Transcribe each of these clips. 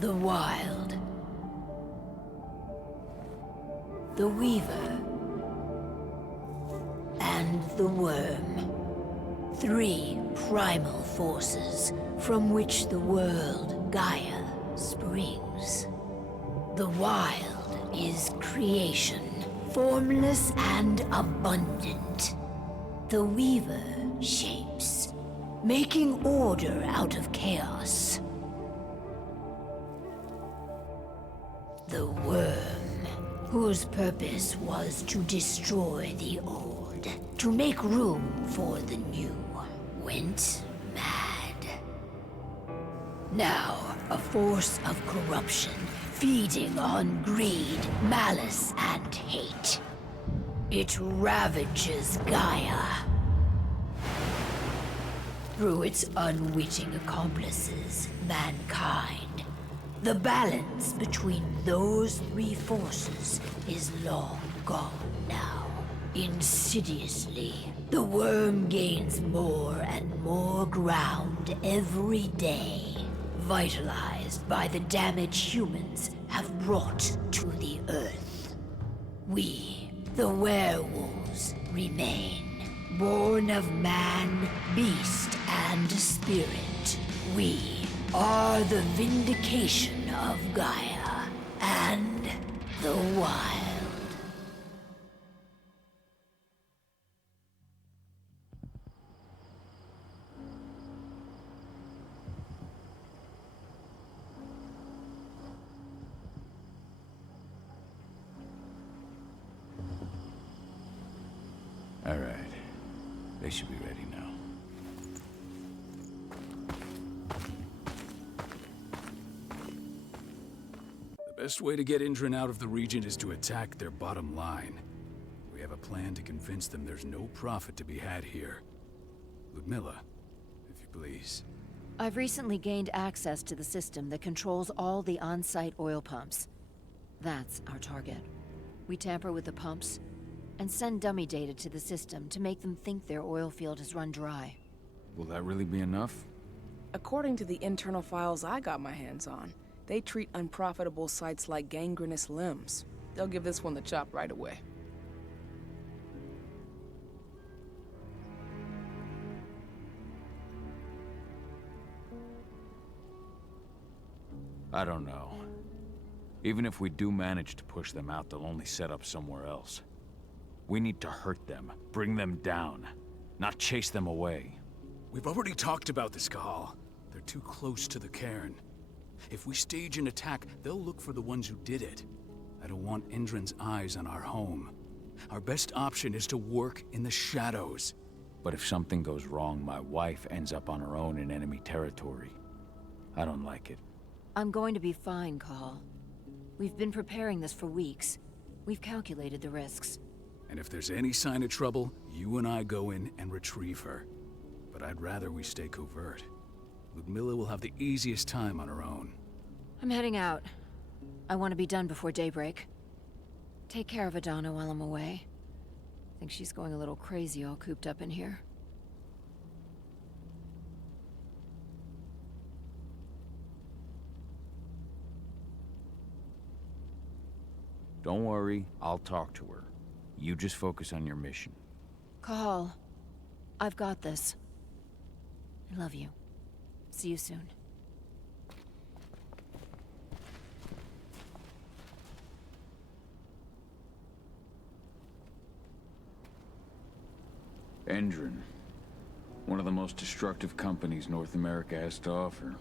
The Wild. The Weaver. And the Worm. 3 primal forces from which the world, Gaia, springs. The Wild is creation, formless and abundant. The Weaver shapes, making order out of chaos. The Worm, whose purpose was to destroy the old, to make room for the new, went mad. Now, a force of corruption, feeding on greed, malice, and hate. It ravages Gaia. Through its unwitting accomplices, mankind. The balance between those 3 forces is long gone now. Insidiously, the worm gains more and more ground every day, vitalized by the damage humans have brought to the Earth. We, the werewolves, remain, born of man, beast, and spirit. We are the vindication of Gaia and the Wild. All right. They should be ready now. The best way to get Indran out of the region is to attack their bottom line. We have a plan to convince them there's no profit to be had here. Ludmilla, if you please. I've recently gained access to the system that controls all the on-site oil pumps. That's our target. We tamper with the pumps and send dummy data to the system to make them think their oil field has run dry. Will that really be enough? According to the internal files I got my hands on, they treat unprofitable sites like gangrenous limbs. They'll give this one the chop right away. I don't know. Even if we do manage to push them out, they'll only set up somewhere else. We need to hurt them, bring them down, not chase them away. We've already talked about this, Cahal. They're too close to the cairn. If we stage an attack, they'll look for the ones who did it. I don't want Indran's eyes on our home. Our best option is to work in the shadows. But if something goes wrong, my wife ends up on her own in enemy territory. I don't like it. I'm going to be fine, Cahal. We've been preparing this for weeks. We've calculated the risks. And if there's any sign of trouble, you and I go in and retrieve her. But I'd rather we stay covert. Ludmilla will have the easiest time on her own. I'm heading out. I want to be done before daybreak. Take care of Adana while I'm away. I think she's going a little crazy all cooped up in here. Don't worry, I'll talk to her. You just focus on your mission. Cahal, I've got this. I love you. See you soon. Endron. One of the most destructive companies North America has to offer.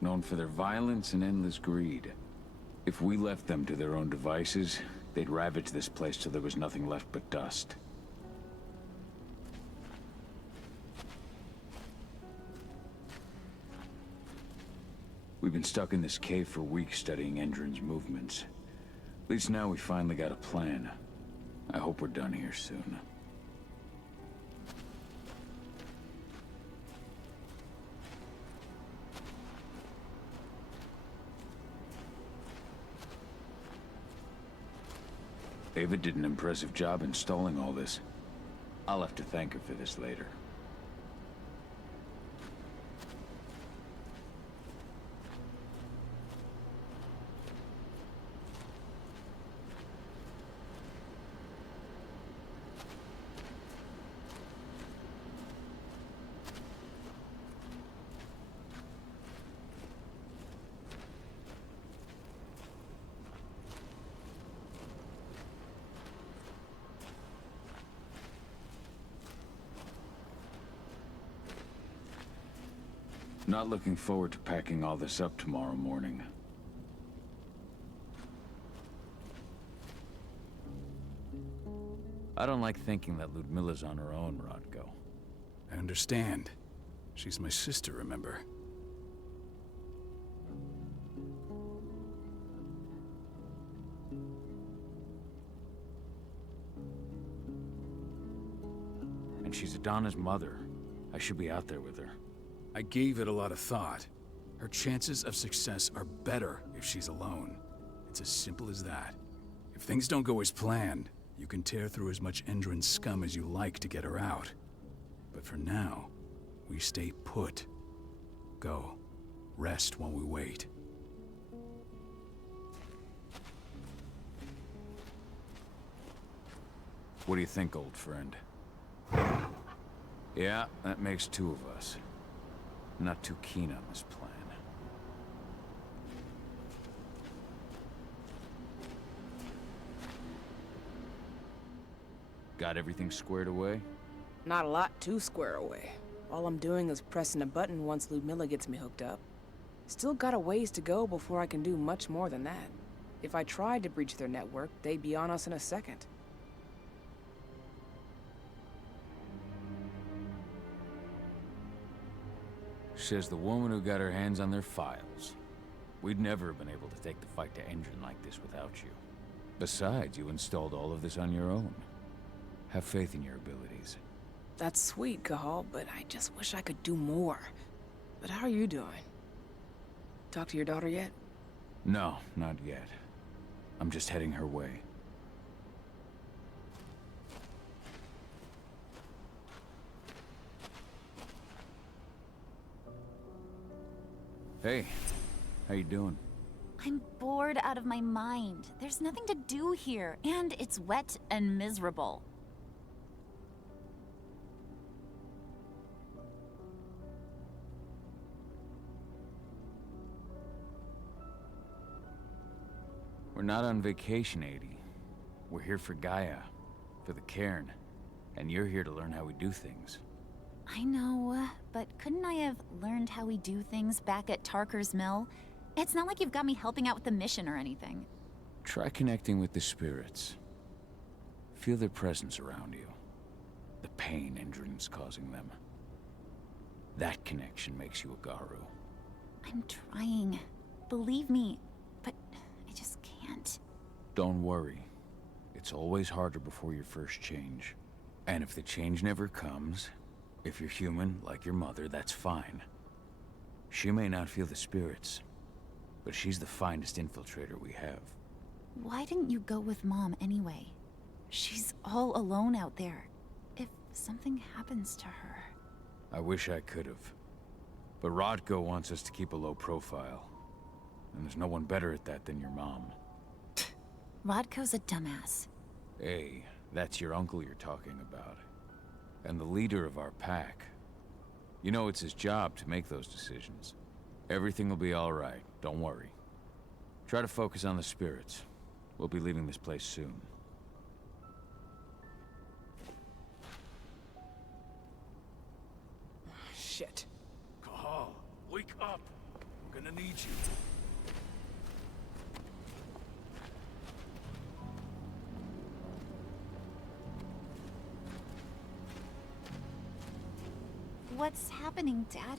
Known for their violence and endless greed. If we left them to their own devices, they'd ravage this place till there was nothing left but dust. We've been stuck in this cave for weeks studying Endron's movements. At least now we finally got a plan. I hope we're done here soon. Ava did an impressive job installing all this. I'll have to thank her for this later. Not looking forward to packing all this up tomorrow morning. I don't like thinking that Ludmilla's on her own, Rodko. I understand. She's my sister, remember? And she's Adana's mother. I should be out there with her. I gave it a lot of thought. Her chances of success are better if she's alone. It's as simple as that. If things don't go as planned, you can tear through as much Endron scum as you like to get her out. But for now, we stay put. Go. Rest while we wait. What do you think, old friend? Yeah, that makes two of us. Not too keen on this plan. Got everything squared away? Not a lot to square away. All I'm doing is pressing a button once Ludmilla gets me hooked up. Still got a ways to go before I can do much more than that. If I tried to breach their network, they'd be on us in a second. Says the woman who got her hands on their files. We'd never have been able to take the fight to Endron like this without you. Besides, you installed all of this on your own. Have faith in your abilities. That's sweet, Cahal, but I just wish I could do more. But how are you doing? Talk to your daughter yet? No, not yet. I'm just heading her way. Hey, how you doing? I'm bored out of my mind. There's nothing to do here, and it's wet and miserable. We're not on vacation, Adi. We're here for Gaia, for the Cairn, and you're here to learn how we do things. I know, but couldn't I have learned how we do things back at Tarker's Mill? It's not like you've got me helping out with the mission or anything. Try connecting with the spirits. Feel their presence around you. The pain Endron's causing them. That connection makes you a Garu. I'm trying. Believe me, but I just can't. Don't worry. It's always harder before your first change. And if the change never comes, if you're human, like your mother, that's fine. She may not feel the spirits, but she's the finest infiltrator we have. Why didn't you go with Mom anyway? She's all alone out there. If something happens to her... I wish I could have. But Rodko wants us to keep a low profile. And there's no one better at that than your mom. Rodko's a dumbass. Hey, that's your uncle you're talking about. And the leader of our pack. You know it's his job to make those decisions. Everything will be all right, don't worry. Try to focus on the spirits. We'll be leaving this place soon. Shit. Cahal, wake up! I'm gonna need you. What's happening, Dad?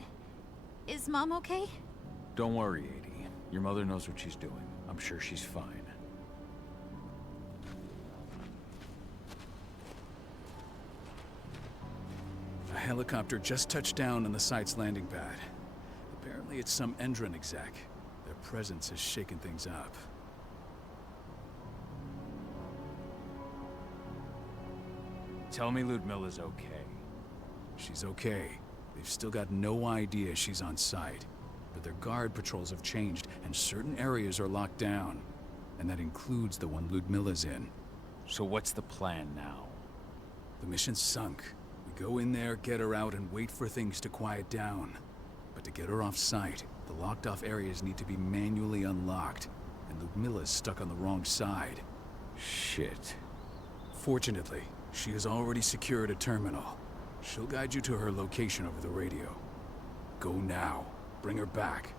Is Mom okay? Don't worry, Adi. Your mother knows what she's doing. I'm sure she's fine. A helicopter just touched down on the site's landing pad. Apparently it's some Endron exec. Their presence has shaken things up. Tell me Ludmilla's okay. She's okay. They've still got no idea she's on site. But their guard patrols have changed, and certain areas are locked down. And that includes the one Ludmilla's in. So what's the plan now? The mission's sunk. We go in there, get her out, and wait for things to quiet down. But to get her off site, the locked-off areas need to be manually unlocked. And Ludmilla's stuck on the wrong side. Shit. Fortunately, she has already secured a terminal. She'll guide you to her location over the radio. Go now. Bring her back.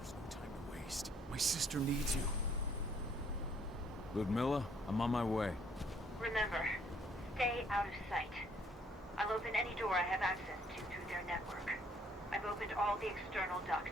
There's no time to waste. My sister needs you. Ludmilla, I'm on my way. Remember, stay out of sight. I'll open any door I have access to through their network. I've opened all the external ducts.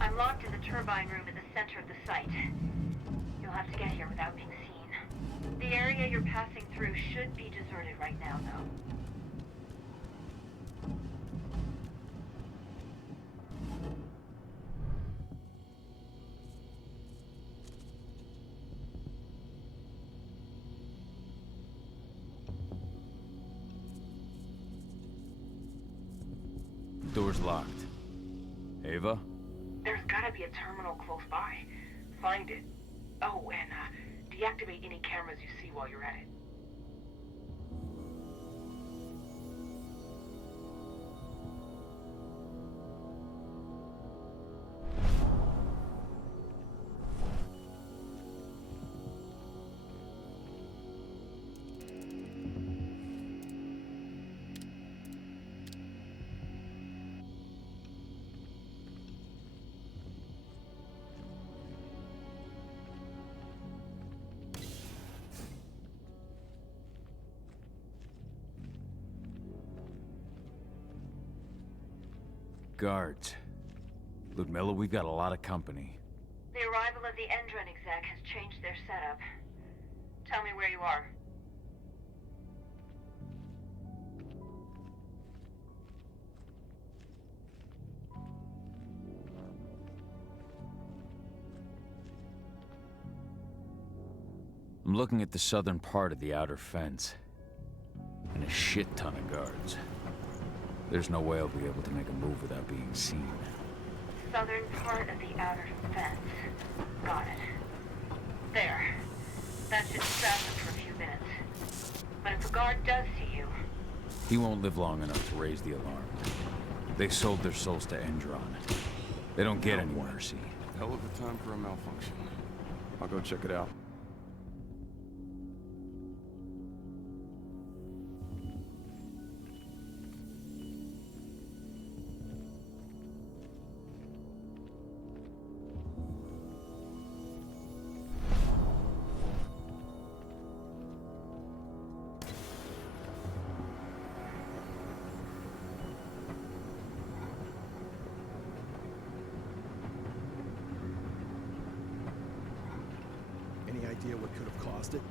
I'm locked in the turbine room at the center of the site. You'll have to get here without being seen. The area you're passing through should be deserted right now, though. Door's locked. Ava? There's gotta be a terminal close by. Find it. Oh, and deactivate any cameras you see while you're at it. Guards. Ludmilla, we've got a lot of company. The arrival of the Endron exec has changed their setup. Tell me where you are. I'm looking at the southern part of the outer fence. And a shit ton of guards. There's no way I'll be able to make a move without being seen. Southern part of the outer fence. Got it. There. That should stop them for a few minutes. But if a guard does see you... He won't live long enough to raise the alarm. They sold their souls to Endron. They don't get any mercy. Hell of a time for a malfunction. I'll go check it out. Any idea what could have caused it?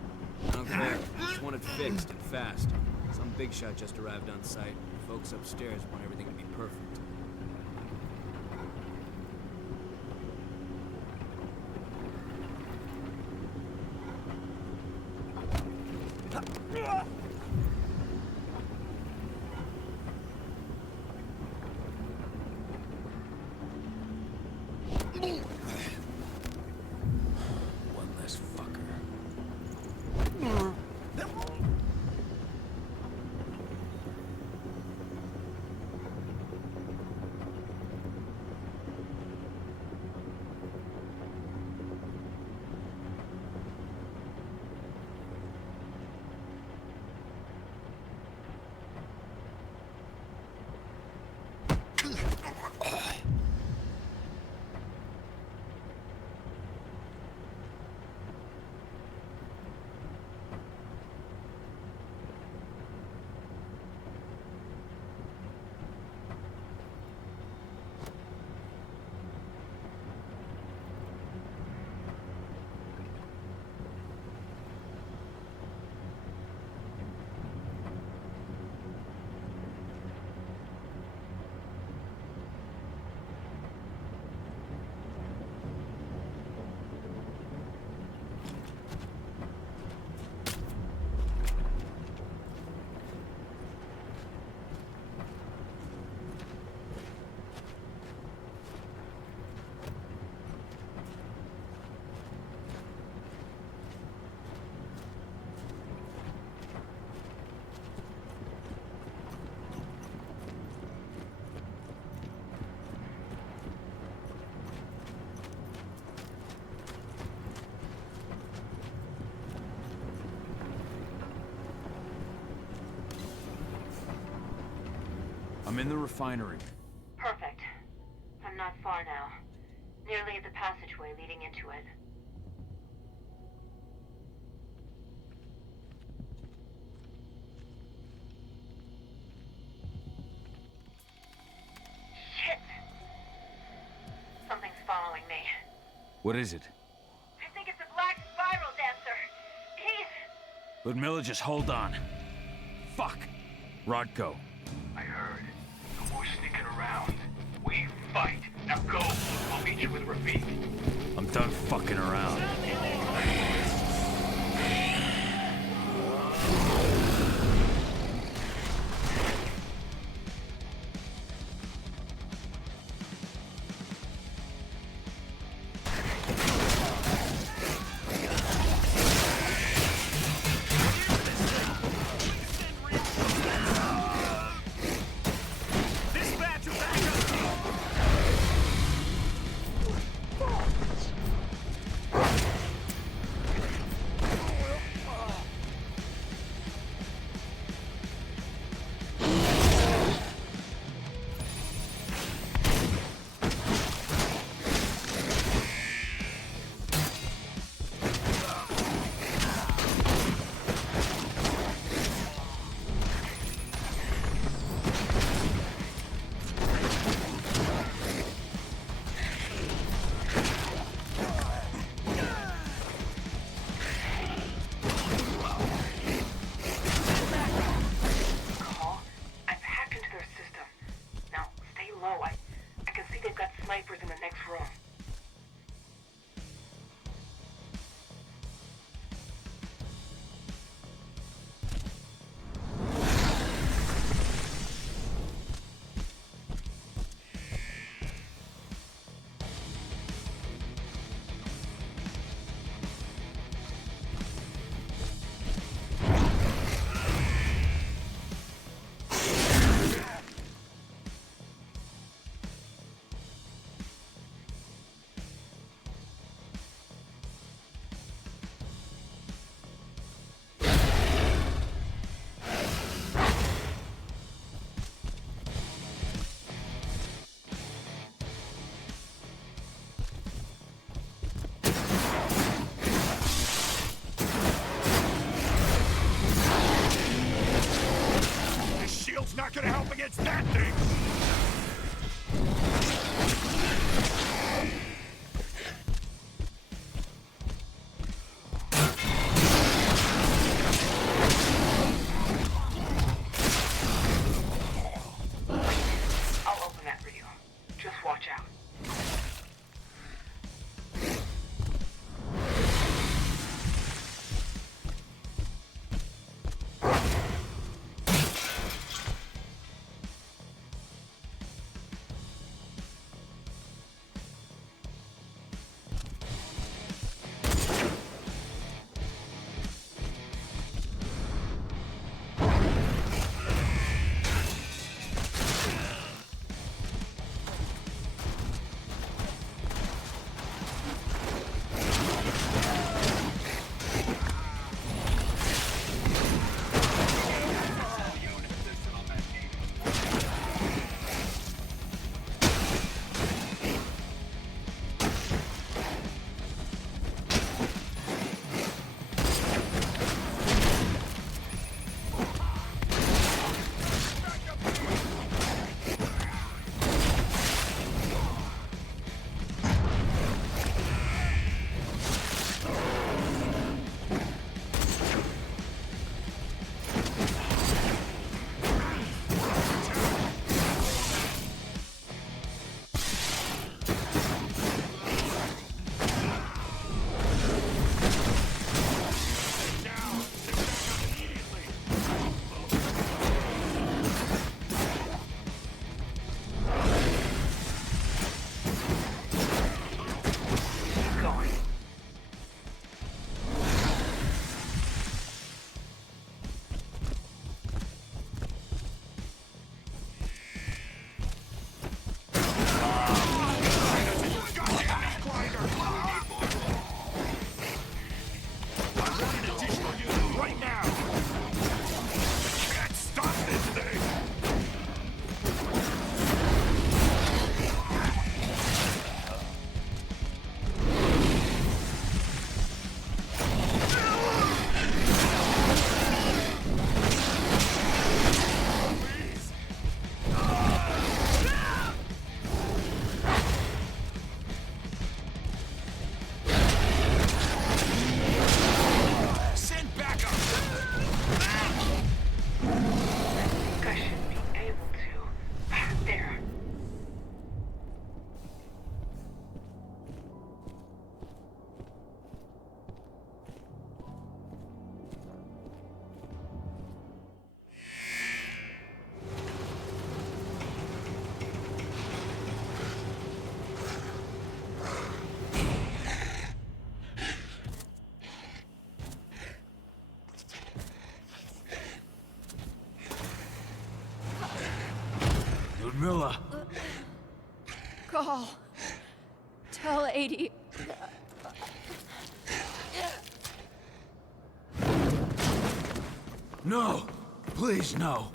Unclear. Just want it fixed and fast. Some big shot just arrived on site. Folks upstairs want everything to be perfect. One less fucker. I'm in the refinery. Perfect. I'm not far now. Nearly at the passageway leading into it. Shit! Something's following me. What is it? I think it's a black spiral dancer. He's... Ludmilla, just hold on. Fuck! Rodko. I heard. The boy's sneaking around. We fight. Now go. I'll meet you with Rafik. I'm done fucking around. Not gonna help against that thing! I'll open that for you. Just watch out. Right now! Can't stop this thing! Milla! Call. Tell 80. No! Please, no!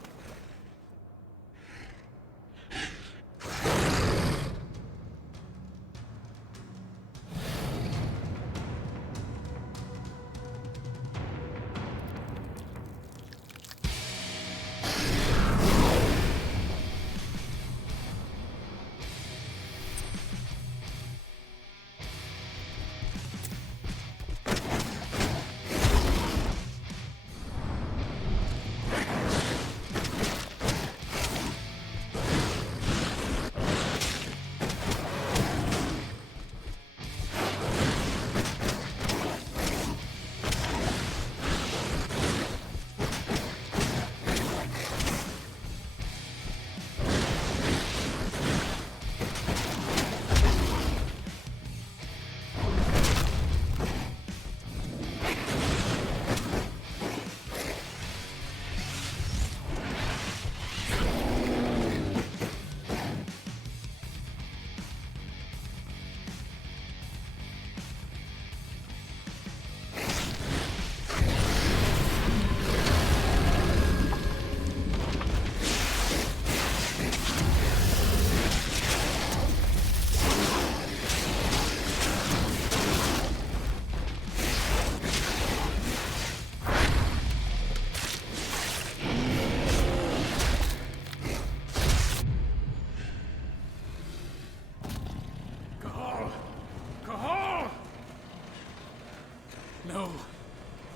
No.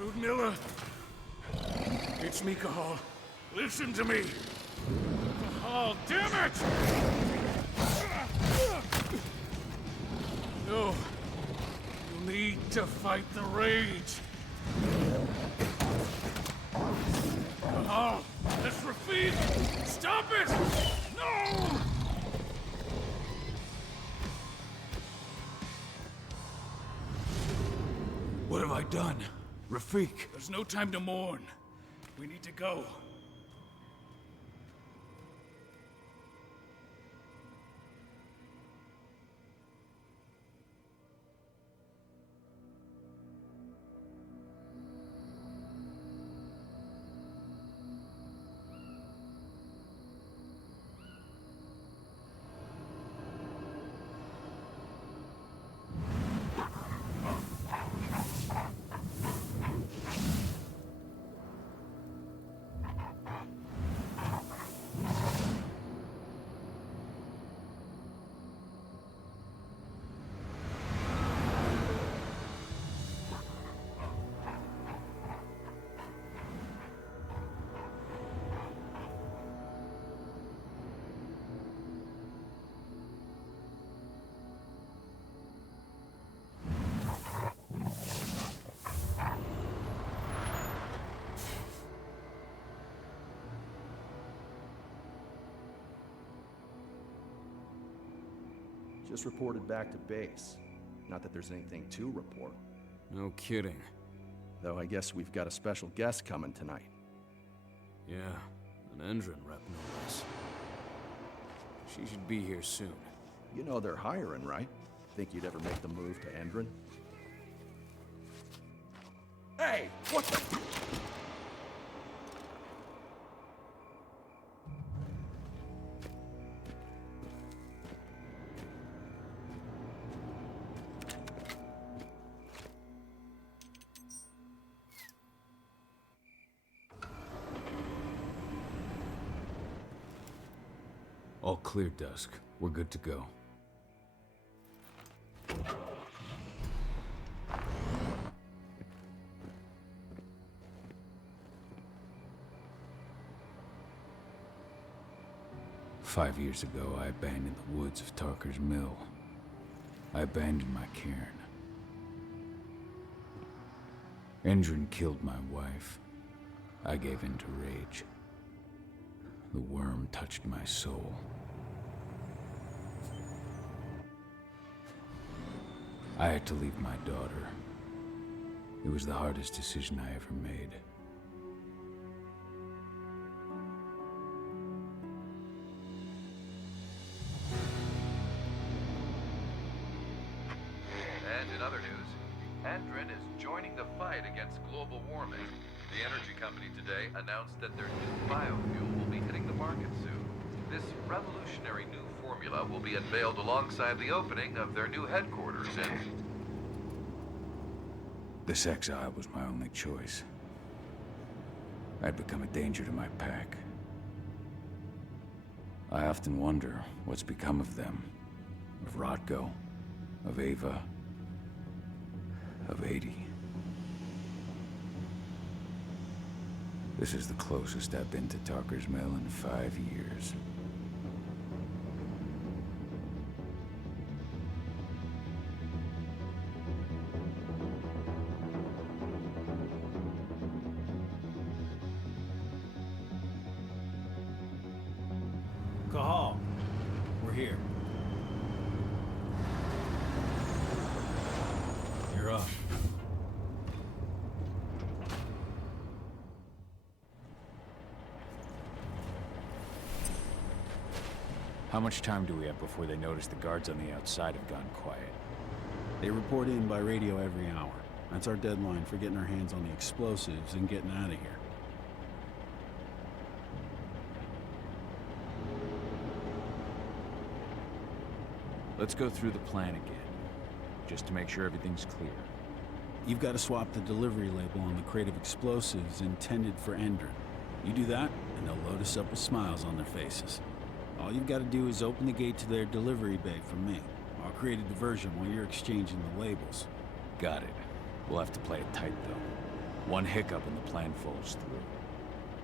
Ludmilla. It's me, Cahal. Listen to me. Cahal, damn it! No. You need to fight the rage. Cahal, that's Rafid! Stop it! No! What have I done? Rafik. There's no time to mourn. We need to go. Just reported back to base. Not that there's anything to report. No kidding. Though I guess we've got a special guest coming tonight. Yeah, an Endron rep, no less. She should be here soon. You know they're hiring, right? Think you'd ever make the move to Endron? Hey! What the... All clear, Dusk. We're good to go. "5 years ago, I abandoned the woods of Tarker's Mill. I abandoned my cairn. Endron killed my wife. I gave in to rage. The worm touched my soul. I had to leave my daughter. It was the hardest decision I ever made. global warming, the energy company today announced that their new biofuel will be hitting the market soon. This revolutionary new formula will be unveiled alongside the opening of their new headquarters in... This exile was my only choice. I'd become a danger to my pack. I often wonder what's become of them. Of Rodko, of Ava, of 80. This is the closest I've been to Tarker's Mill in 5 years. Cahal, we're here. You're up. How much time do we have before they notice the guards on the outside have gone quiet? They report in by radio every hour. That's our deadline for getting our hands on the explosives and getting out of here. Let's go through the plan again, just to make sure everything's clear. You've got to swap the delivery label on the crate of explosives intended for Endron. You do that, and they'll load us up with smiles on their faces. All you've got to do is open the gate to their delivery bay for me. I'll create a diversion while you're exchanging the labels. Got it. We'll have to play it tight, though. One hiccup and the plan falls through.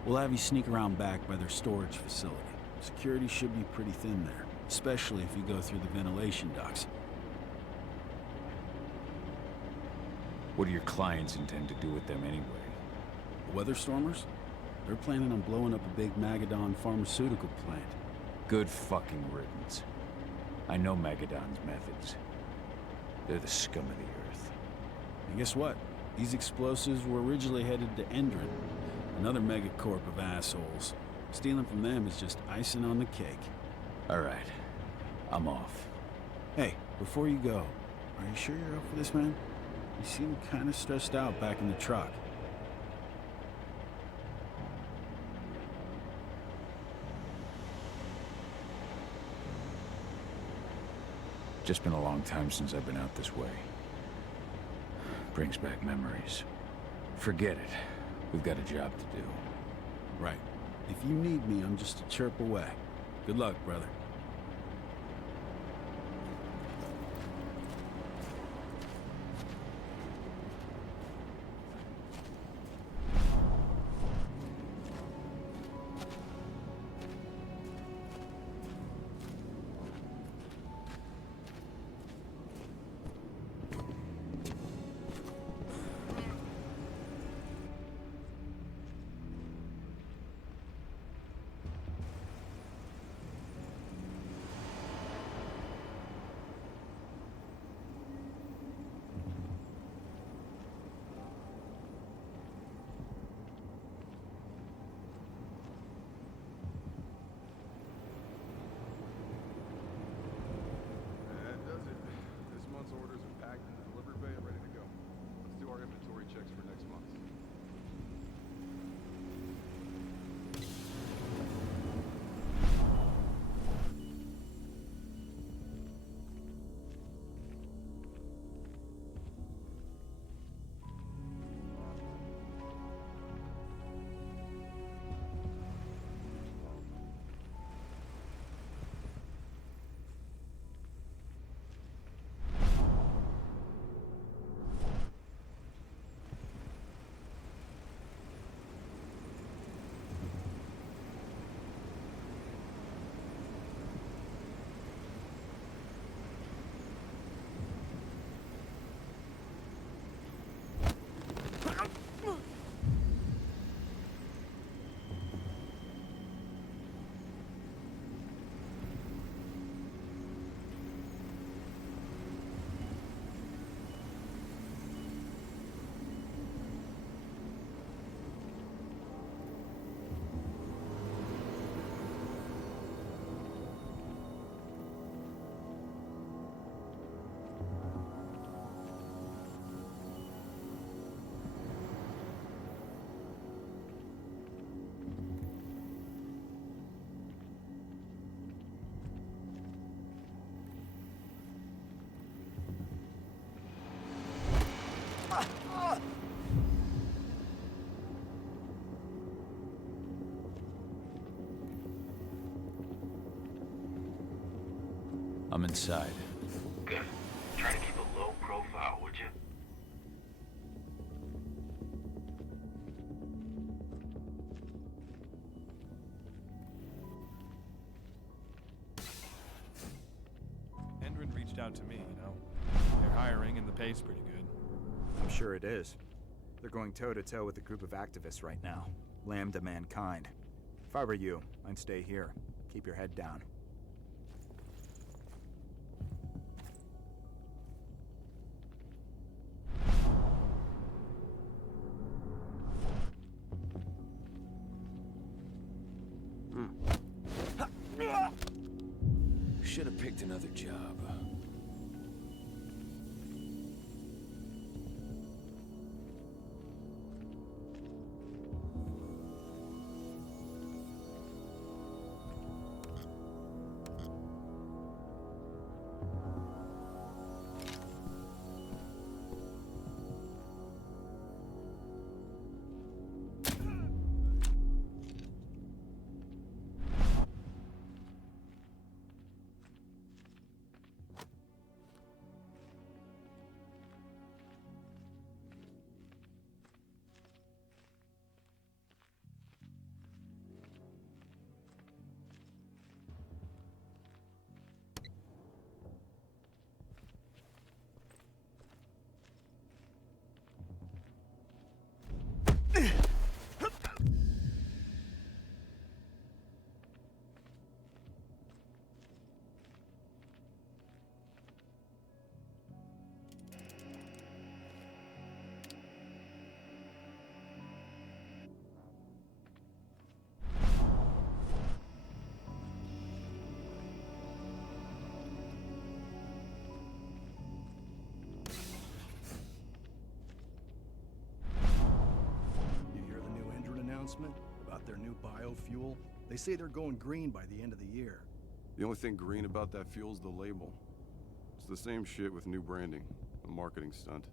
We'll have you sneak around back by their storage facility. Security should be pretty thin there, especially if you go through the ventilation ducts. What do your clients intend to do with them anyway? The Weatherstormers? They're planning on blowing up a big Magadon pharmaceutical plant. Good fucking riddance. I know Magadon's methods. They're the scum of the earth. And guess what? These explosives were originally headed to Endron, another megacorp of assholes. Stealing from them is just icing on the cake. All right. I'm off. Hey, before you go, are you sure you're up for this, man? You seem kind of stressed out back in the truck. Just been a long time since I've been out this way. Brings back memories. Forget it. We've got a job to do. Right. If you need me, I'm just a chirp away. Good luck, brother. I'm inside. Good. Try to keep a low profile, would you? Endron reached out to me, you know. They're hiring and the pay's pretty good. I'm sure it is. They're going toe-to-toe with a group of activists right now. Lambda Mankind. If I were you, I'd stay here. Keep your head down. Should have picked another job. About their new biofuel? They say they're going green by the end of the year. The only thing green about that fuel's the label. It's the same shit with new branding. A marketing stunt.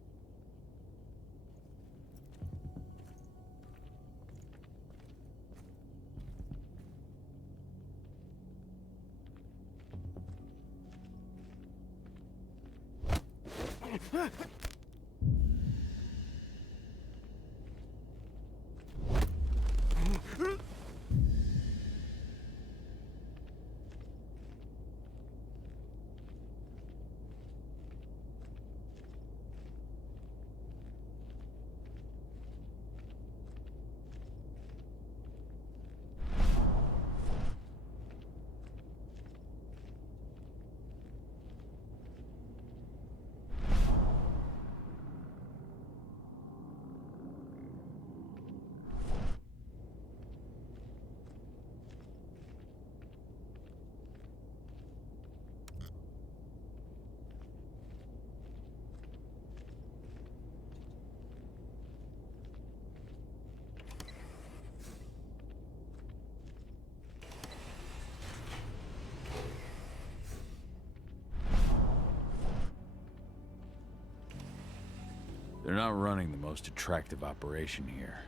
They're not running the most attractive operation here.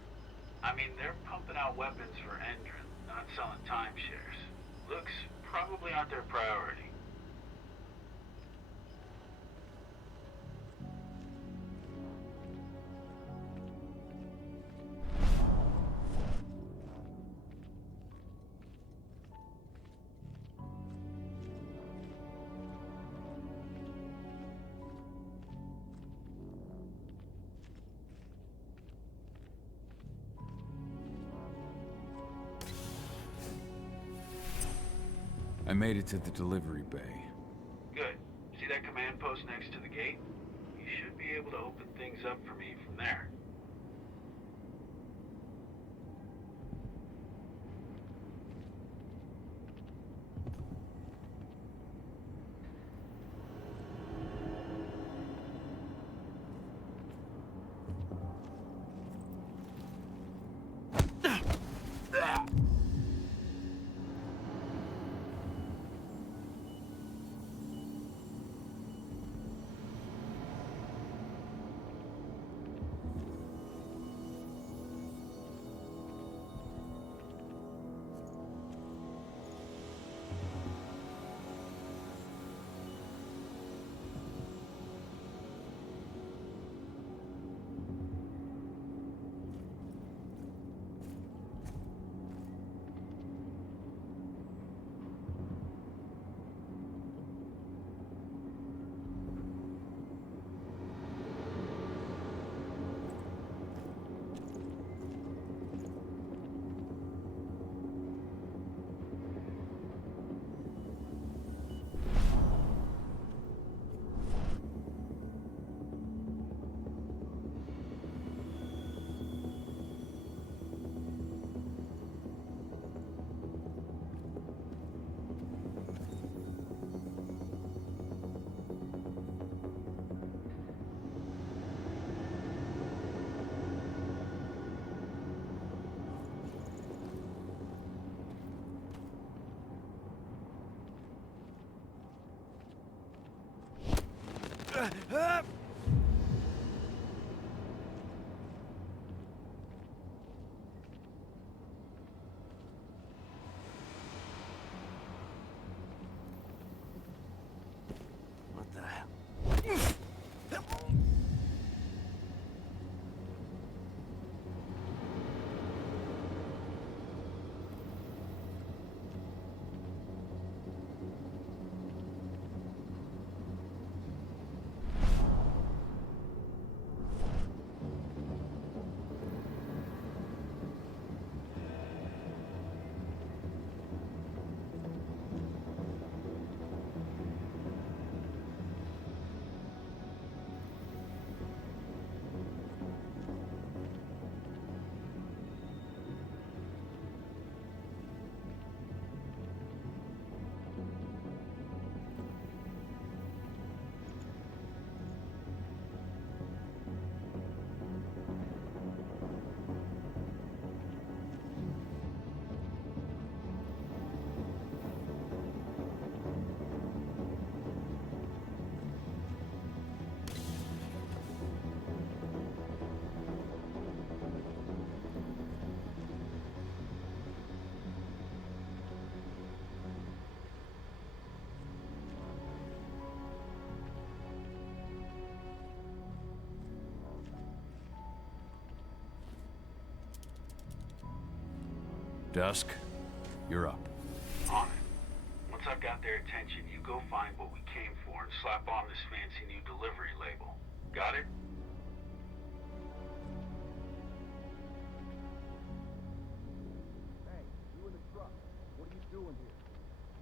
I mean, they're pumping out weapons for Endron, not selling timeshares. Looks probably aren't their priority. I made it to the delivery bay. Good. See that command post next to the gate? You should be able to open things up for me from there. Dusk, you're up. On it. Once I've got their attention, you go find what we came for and slap on this fancy new delivery label. Got it? Hey, you in the truck. What are you doing here?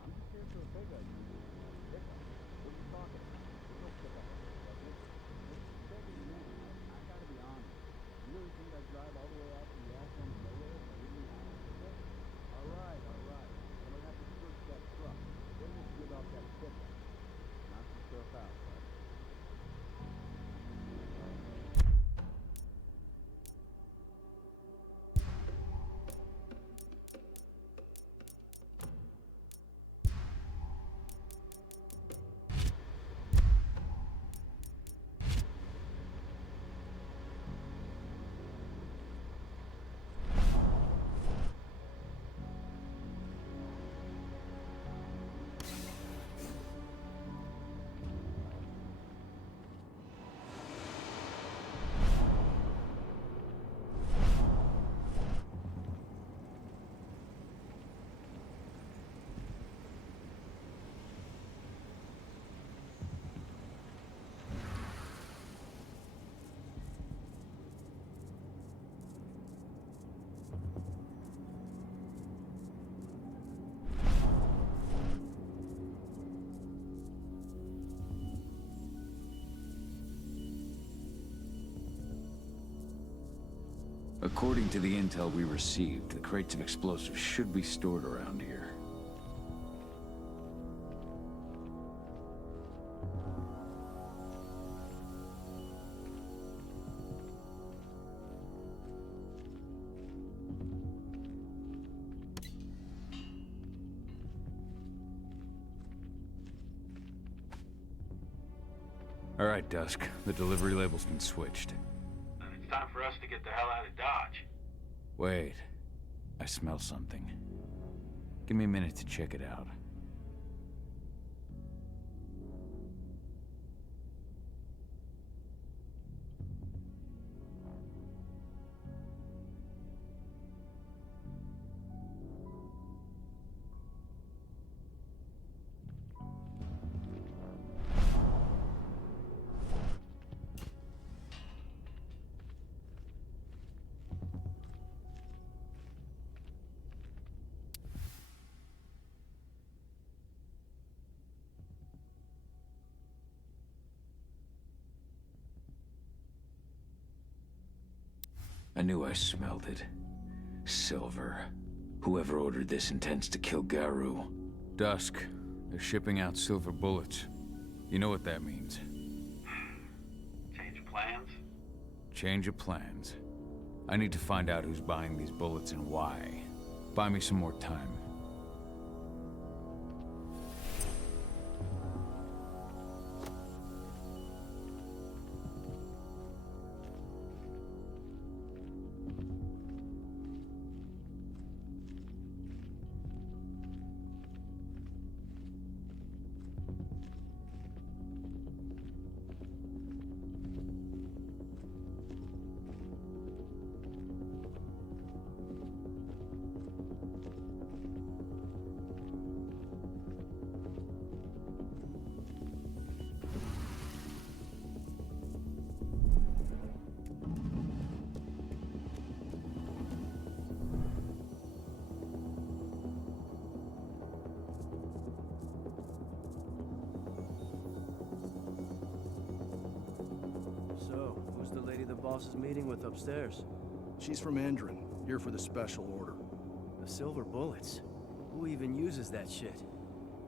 I'm just here for a big idea. Pickup? What are you talking about? There's no pickup on this subject. Begging you, I gotta be honest. You really think I drive all the way out to the ass end of nowhere if I really have a pickup? Alright. I'm gonna have to search that truck. Then we'll get off that pickup. Knock yourself out, bud. According to the intel we received, the crates of explosives should be stored around here. All right, Dusk. The delivery label's been switched. Then it's time for us to get the hell out of Dodge. Wait. I smell something. Give me a minute to check it out. I knew I smelled it. Silver. Whoever ordered this intends to kill Garou. Dusk. They're shipping out silver bullets. You know what that means. Change of plans? Change of plans. I need to find out who's buying these bullets and why. Buy me some more time. So, who's the lady the boss is meeting with upstairs? She's from Endron, here for the special order. The silver bullets? Who even uses that shit?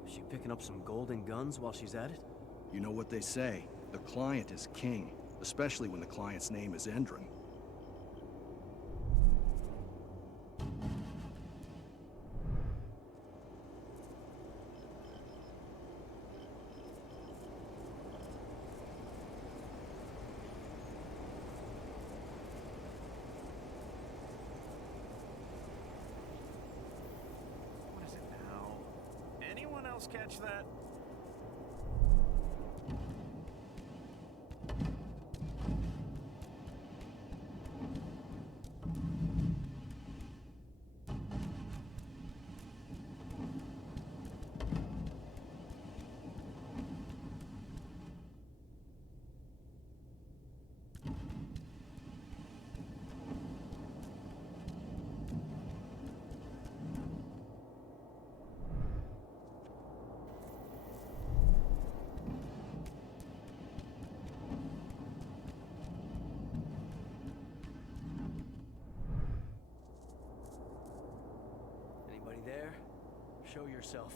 Is she picking up some golden guns while she's at it? You know what they say, the client is king, especially when the client's name is Endron. Catch that? Show yourself.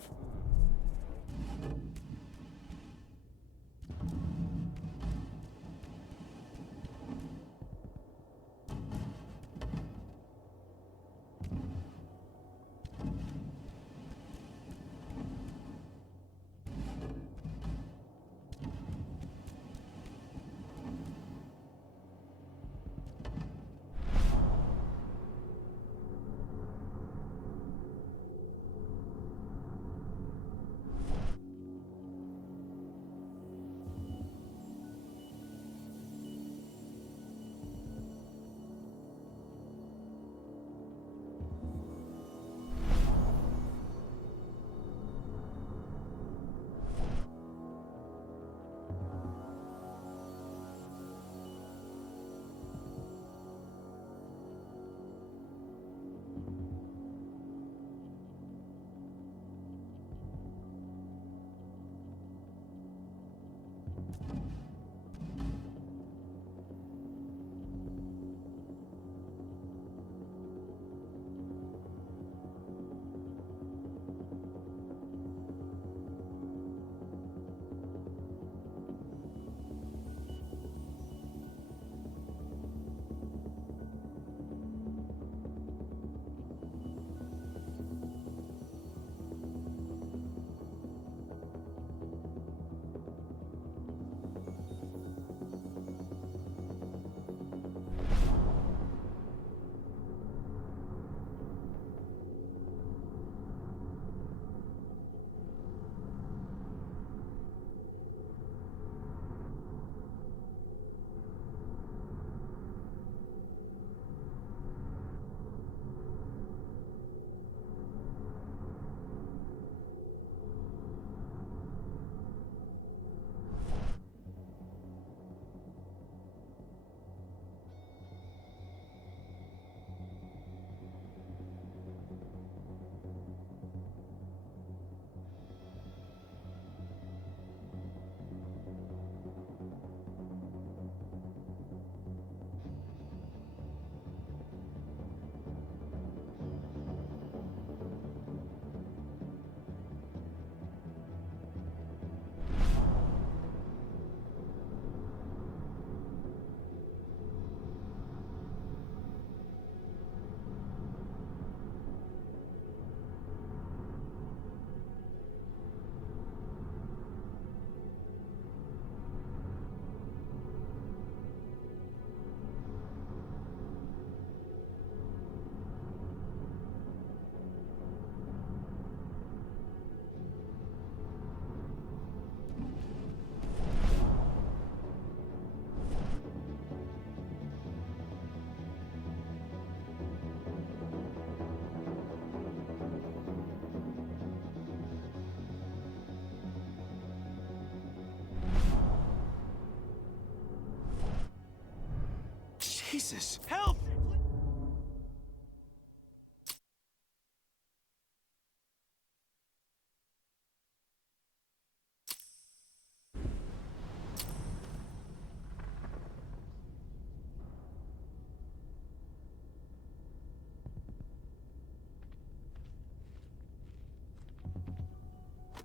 Jesus, help!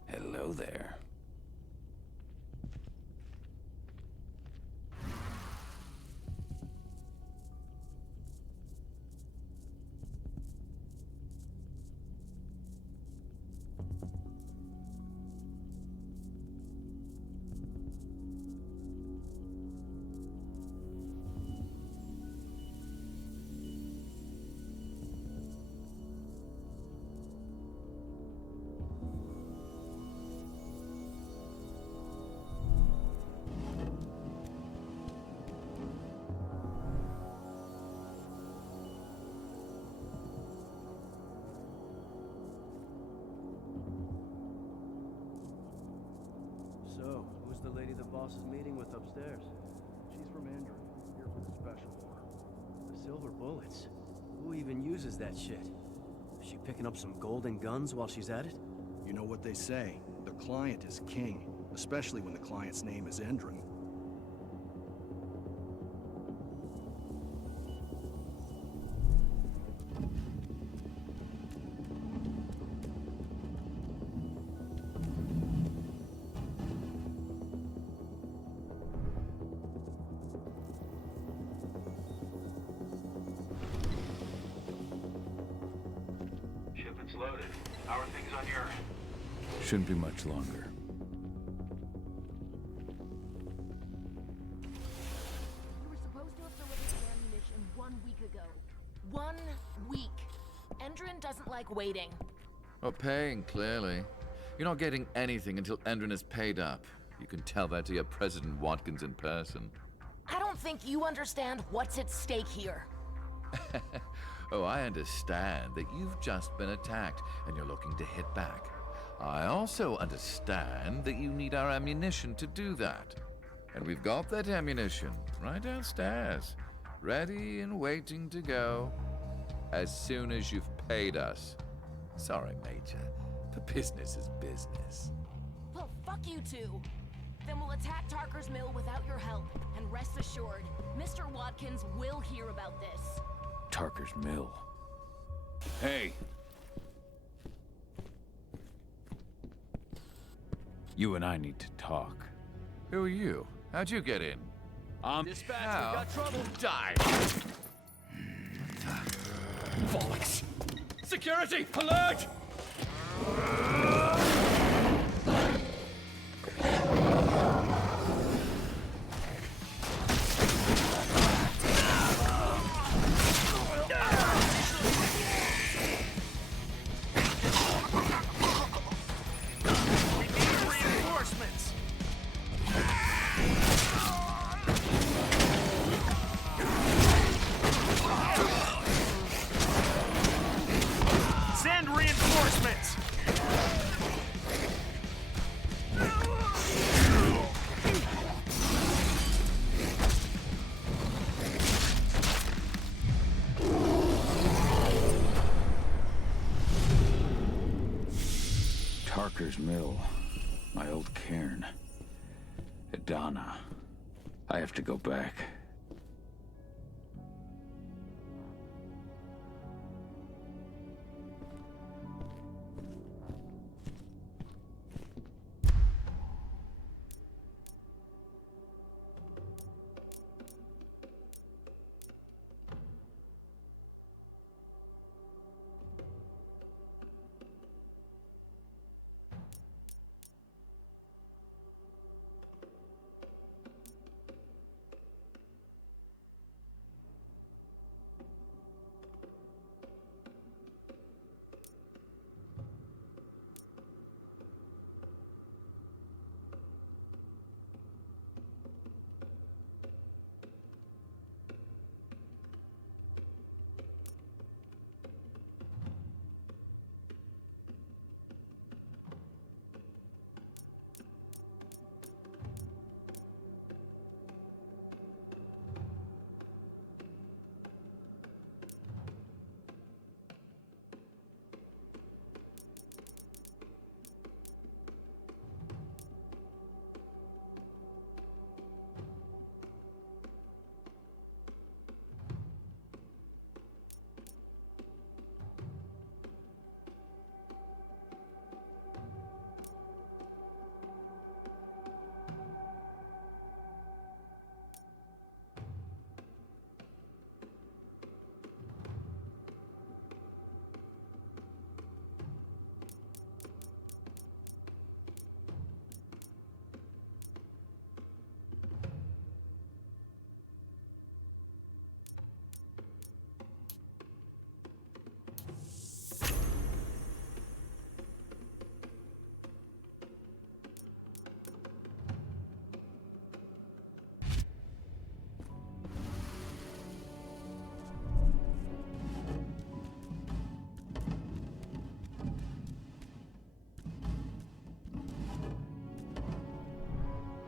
Hello there. So, who's the lady the boss is meeting with upstairs? She's from Andrew, here for the special order. The silver bullets? Who even uses that shit? Is she picking up some golden guns while she's at it? You know what they say, the client is king, especially when the client's name is Endron. How are things on your end? Shouldn't be much longer. You were supposed to have delivered the ammunition 1 week ago. 1 week. Endron doesn't like waiting. Well, paying, clearly. You're not getting anything until Endron is paid up. You can tell that to your President Watkins in person. I don't think you understand what's at stake here. Oh, I understand that you've just been attacked and you're looking to hit back. I also understand that you need our ammunition to do that. And we've got that ammunition right downstairs, ready and waiting to go as soon as you've paid us. Sorry, Major, but business is business. Well, fuck you two. Then we'll attack Tarker's Mill without your help. And rest assured, Mr. Watkins will hear about this. Tarker's Mill. Hey! You and I need to talk. Who are you? How'd you get in? Dispatch, How? we've got trouble. Die! Bollocks! Security, alert! Send reinforcements! Tarker's Mill. My old cairn. Adana. I have to go back.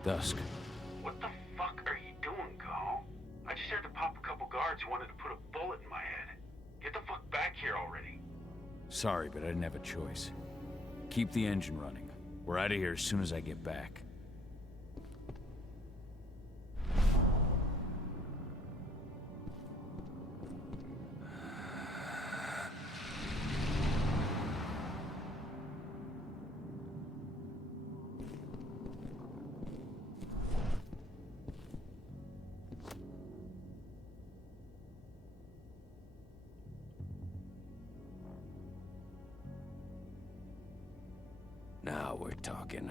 Dusk. What the fuck are you doing, Call? I just had to pop a couple guards who wanted to put a bullet in my head. Get the fuck back here already. Sorry, but I didn't have a choice. Keep the engine running. We're out of here as soon as I get back. Now we're talking.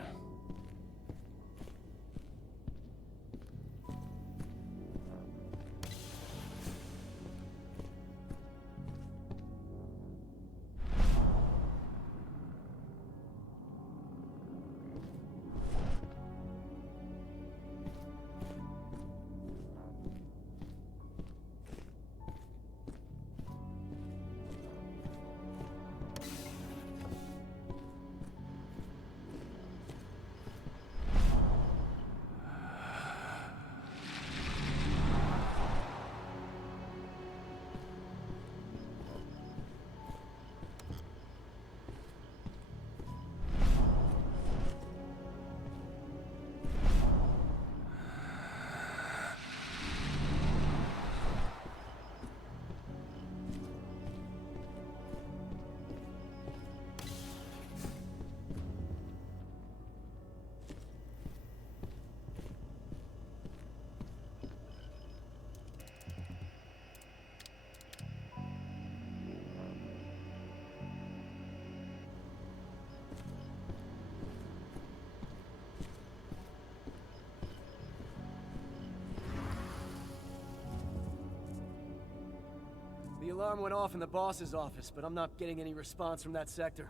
The alarm went off in the boss's office, but I'm not getting any response from that sector.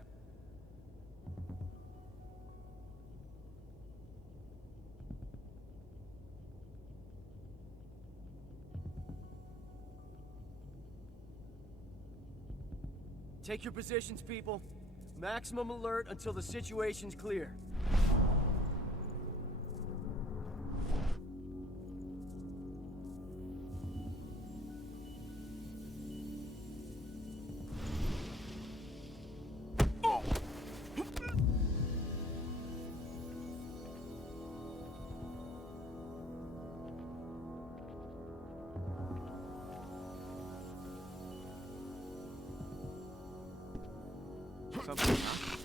Take your positions, people. Maximum alert until the situation's clear. Something, huh?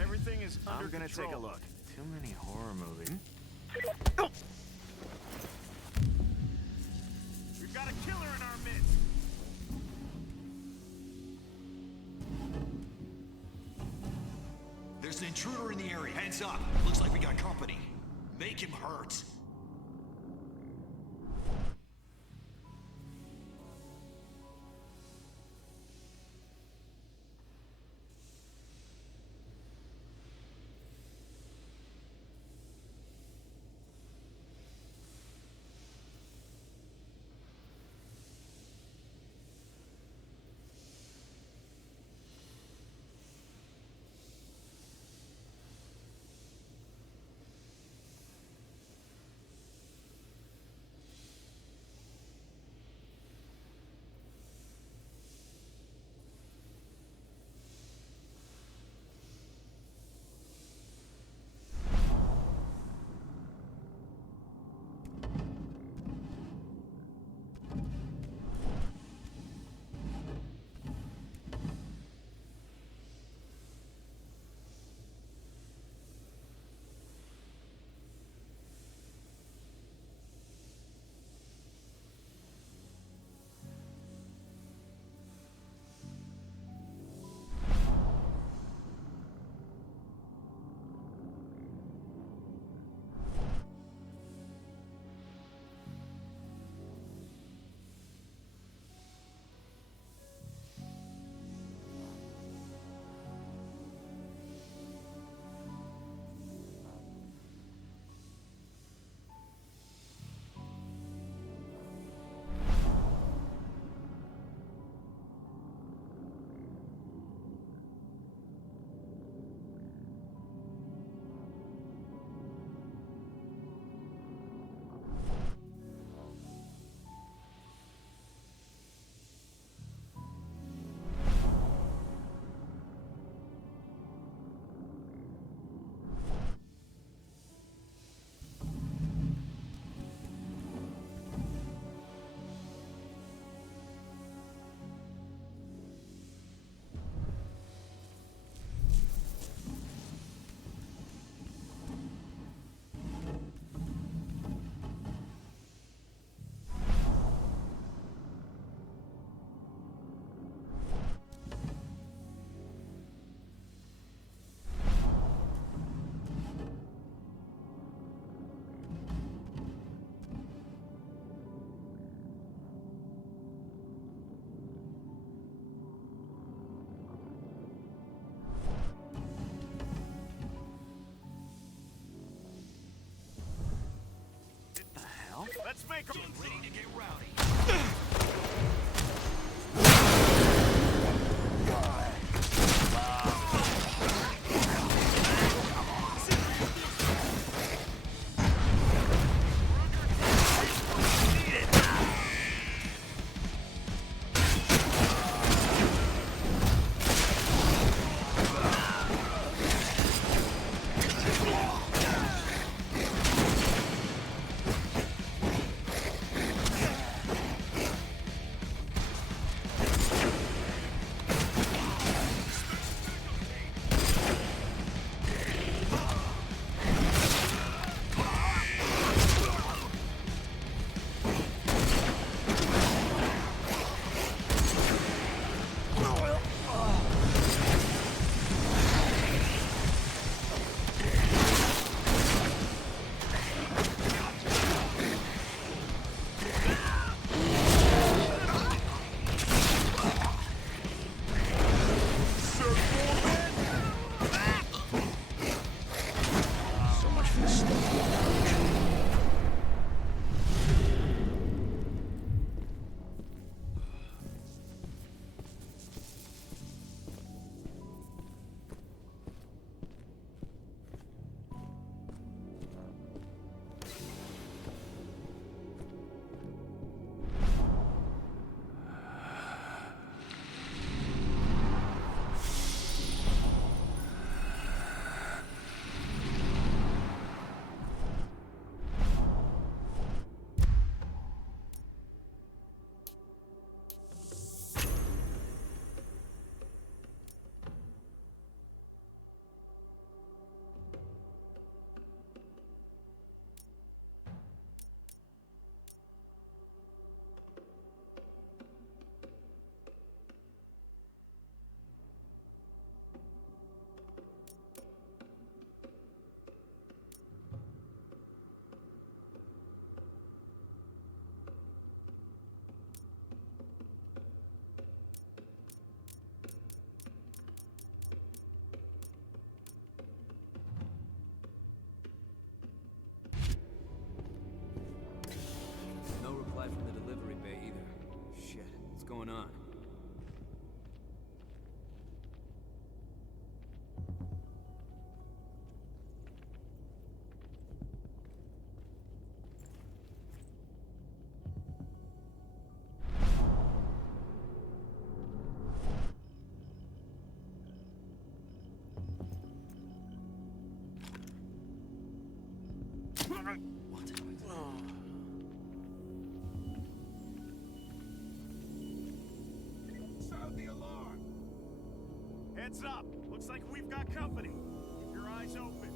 Everything is under I'm gonna control. take a look. Too many horror movies. We've got a killer in our midst. There's an intruder in the area. Hands up. Looks like we got company. Make him hurt. make them ready to get rowdy. No reply from the delivery bay either. Shit, what's going on? Sound the alarm! Heads up! Looks like we've got company. Keep your eyes open.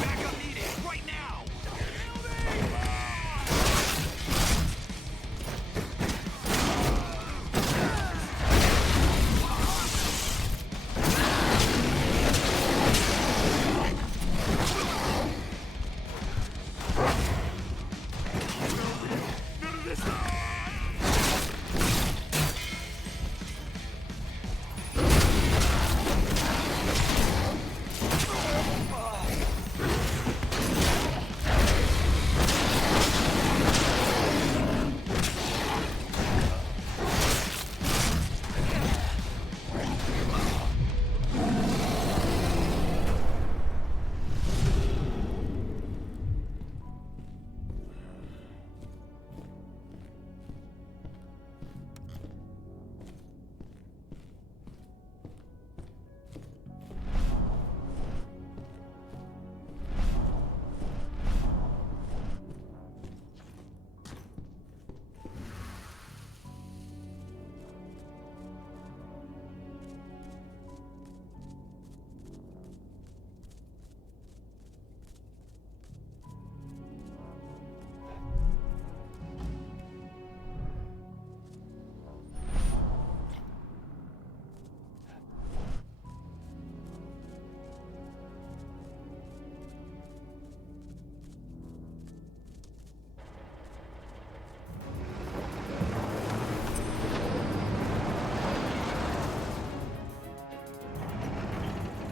Backup needed, right now!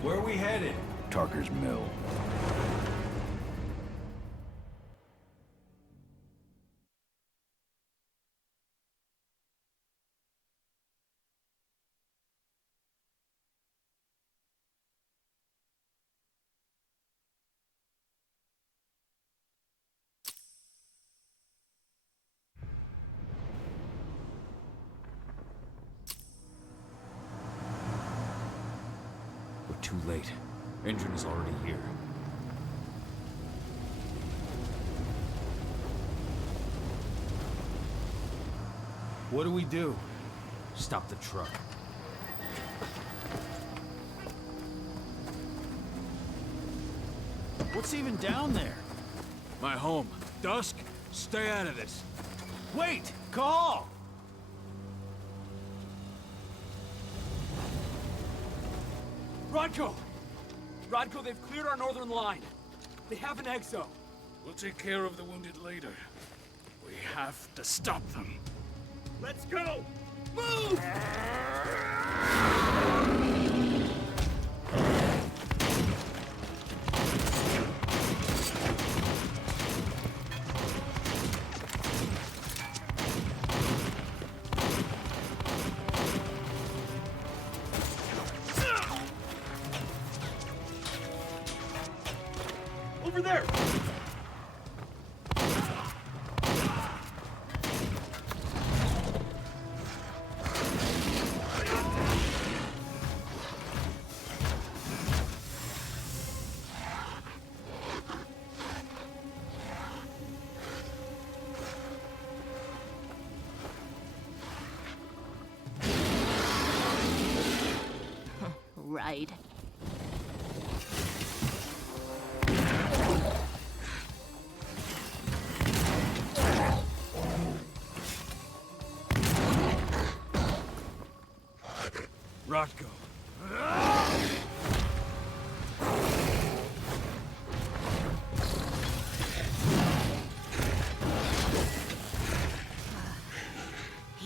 Where are we headed? Tarker's Mill. We're too late. Endron is already here. What do we do? Stop the truck. What's even down there? My home. Dusk, stay out of this. Wait! Call! Rodko! Rodko, they've cleared our northern line. They have an exo. We'll take care of the wounded later. We have to stop them. Let's go! Move! Over there! Right. Rodko.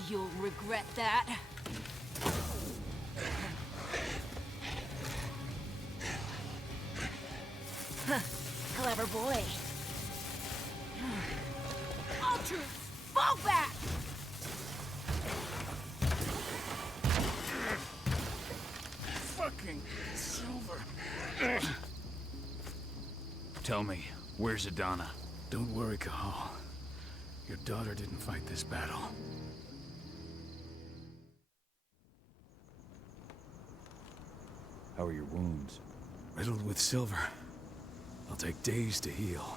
You'll regret that. Clever boy. Ultra, fall back! Fucking Silver. Tell me, where's Adana? Don't worry, Cahal. Your daughter didn't fight this battle. How are your wounds? Riddled with silver. They'll take days to heal.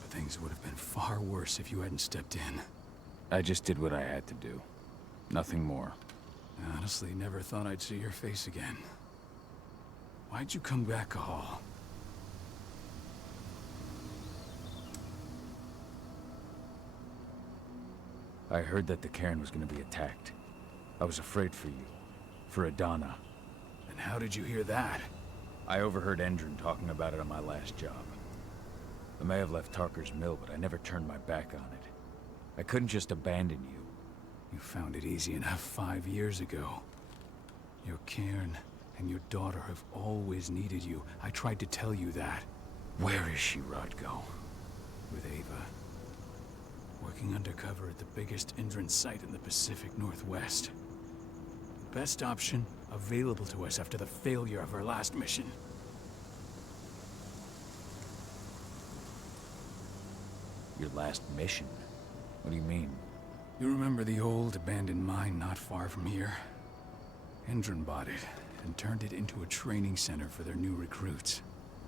But things would have been far worse if you hadn't stepped in. I just did what I had to do. Nothing more. I honestly never thought I'd see your face again. Why'd you come back, Cahal? I heard that the cairn was gonna be attacked. I was afraid for you. For Adana. And how did you hear that? I overheard Endron talking about it on my last job. I may have left Tarker's Mill, but I never turned my back on it. I couldn't just abandon you. You found it easy enough 5 years ago. Your cairn and your daughter have always needed you. I tried to tell you that. Where is she, Rodko? With Ava. Working undercover at the biggest Endron site in the Pacific Northwest. The best option available to us after the failure of our last mission. Your last mission? What do you mean? You remember the old abandoned mine not far from here? Endron bought it and turned it into a training center for their new recruits.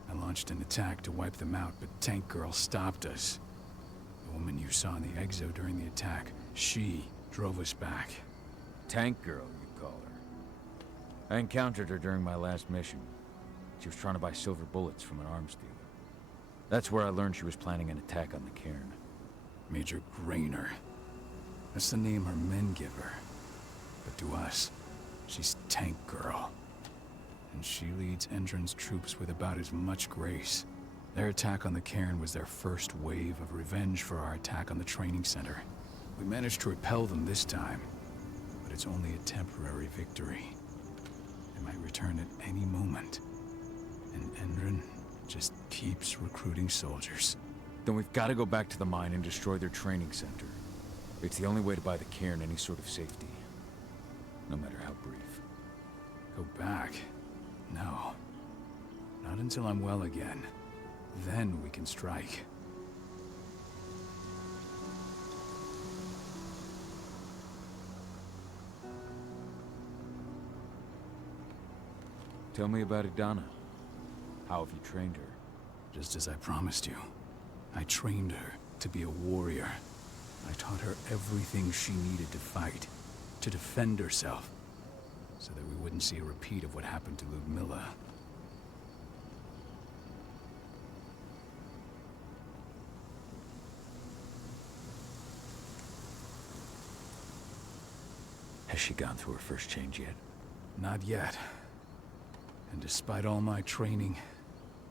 I launched an attack to wipe them out, but Tank Girl stopped us. The woman you saw in the exo during the attack, she drove us back. Tank Girl, you call her. I encountered her during my last mission. She was trying to buy silver bullets from an arms dealer. That's where I learned she was planning an attack on the cairn. Major Grainer. That's the name her men give her. But to us, she's Tank Girl. And she leads Endron's troops with about as much grace. Their attack on the cairn was their first wave of revenge for our attack on the training center. We managed to repel them this time, but it's only a temporary victory. They might return at any moment. And Endron just keeps recruiting soldiers. Then we've got to go back to the mine and destroy their training center. It's the only way to buy the cairn any sort of safety. No matter how brief. Go back? No. Not until I'm well again. Then we can strike. Tell me about Adana. How have you trained her? Just as I promised you. I trained her to be a warrior. I taught her everything she needed to fight, to defend herself, so that we wouldn't see a repeat of what happened to Ludmilla. Has she gone through her first change yet? Not yet. And despite all my training,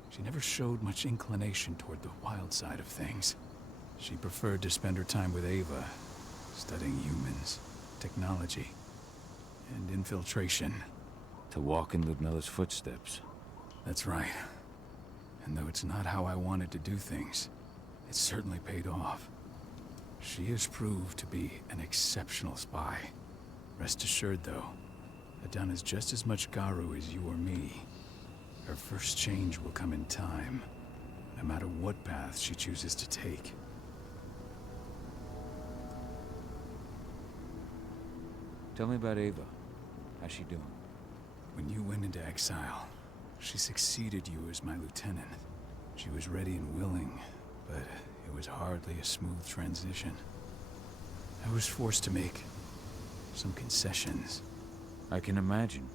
she never showed much inclination toward the wild side of things. She preferred to spend her time with Ava, studying humans, technology, and infiltration. To walk in Ludmilla's footsteps. That's right. And though it's not how I wanted to do things, it certainly paid off. She has proved to be an exceptional spy. Rest assured, though, Adana's just as much Garu as you or me. Her first change will come in time, no matter what path she chooses to take. Tell me about Ava. How's she doing? When you went into exile, she succeeded you as my lieutenant. She was ready and willing, but it was hardly a smooth transition. I was forced to make some concessions. I can imagine.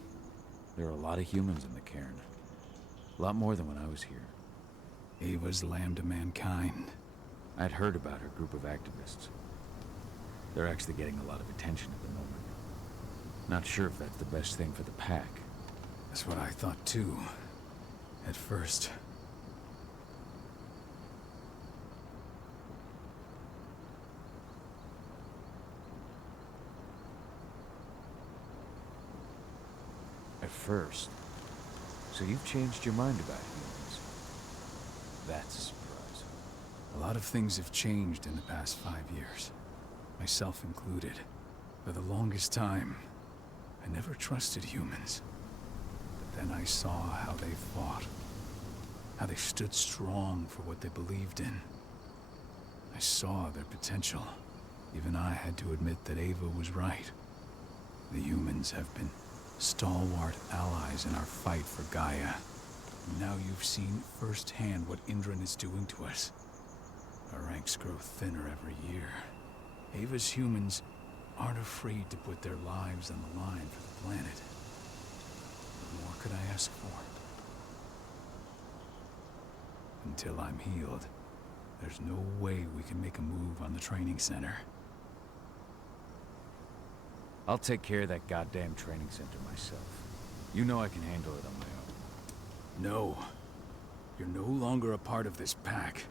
There are a lot of humans in the cairn. A lot more than when I was here. Ava's Lambda Mankind. I'd heard about her group of activists. They're actually getting a lot of attention at the moment. Not sure if that's the best thing for the pack. That's what I thought too, at first. At first? So you've changed your mind about humans? That's a surprise. A lot of things have changed in the past 5 years, myself included. For the longest time, I never trusted humans. But then I saw how they fought. How they stood strong for what they believed in. I saw their potential. Even I had to admit that Ava was right. The humans have been stalwart allies in our fight for Gaia. And now you've seen firsthand what Endron is doing to us. Our ranks grow thinner every year. Ava's humans aren't afraid to put their lives on the line for the planet. What more could I ask for? Until I'm healed, there's no way we can make a move on the training center. I'll take care of that goddamn training center myself. You know I can handle it on my own. No. You're no longer a part of this pack.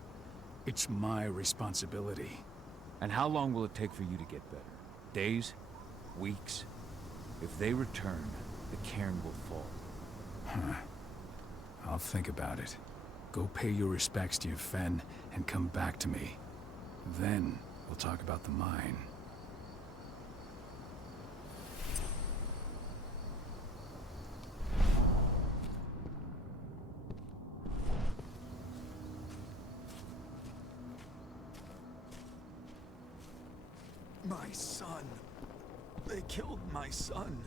It's my responsibility. And how long will it take for you to get better? Days? Weeks? If they return, the cairn will fall. Huh. I'll think about it. Go pay your respects to your Fen and come back to me. Then we'll talk about the mine. My son. They killed my son.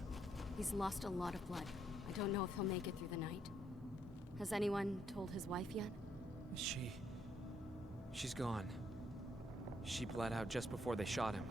He's lost a lot of blood. I don't know if he'll make it through the night. Has anyone told his wife yet? She's gone. She bled out just before they shot him.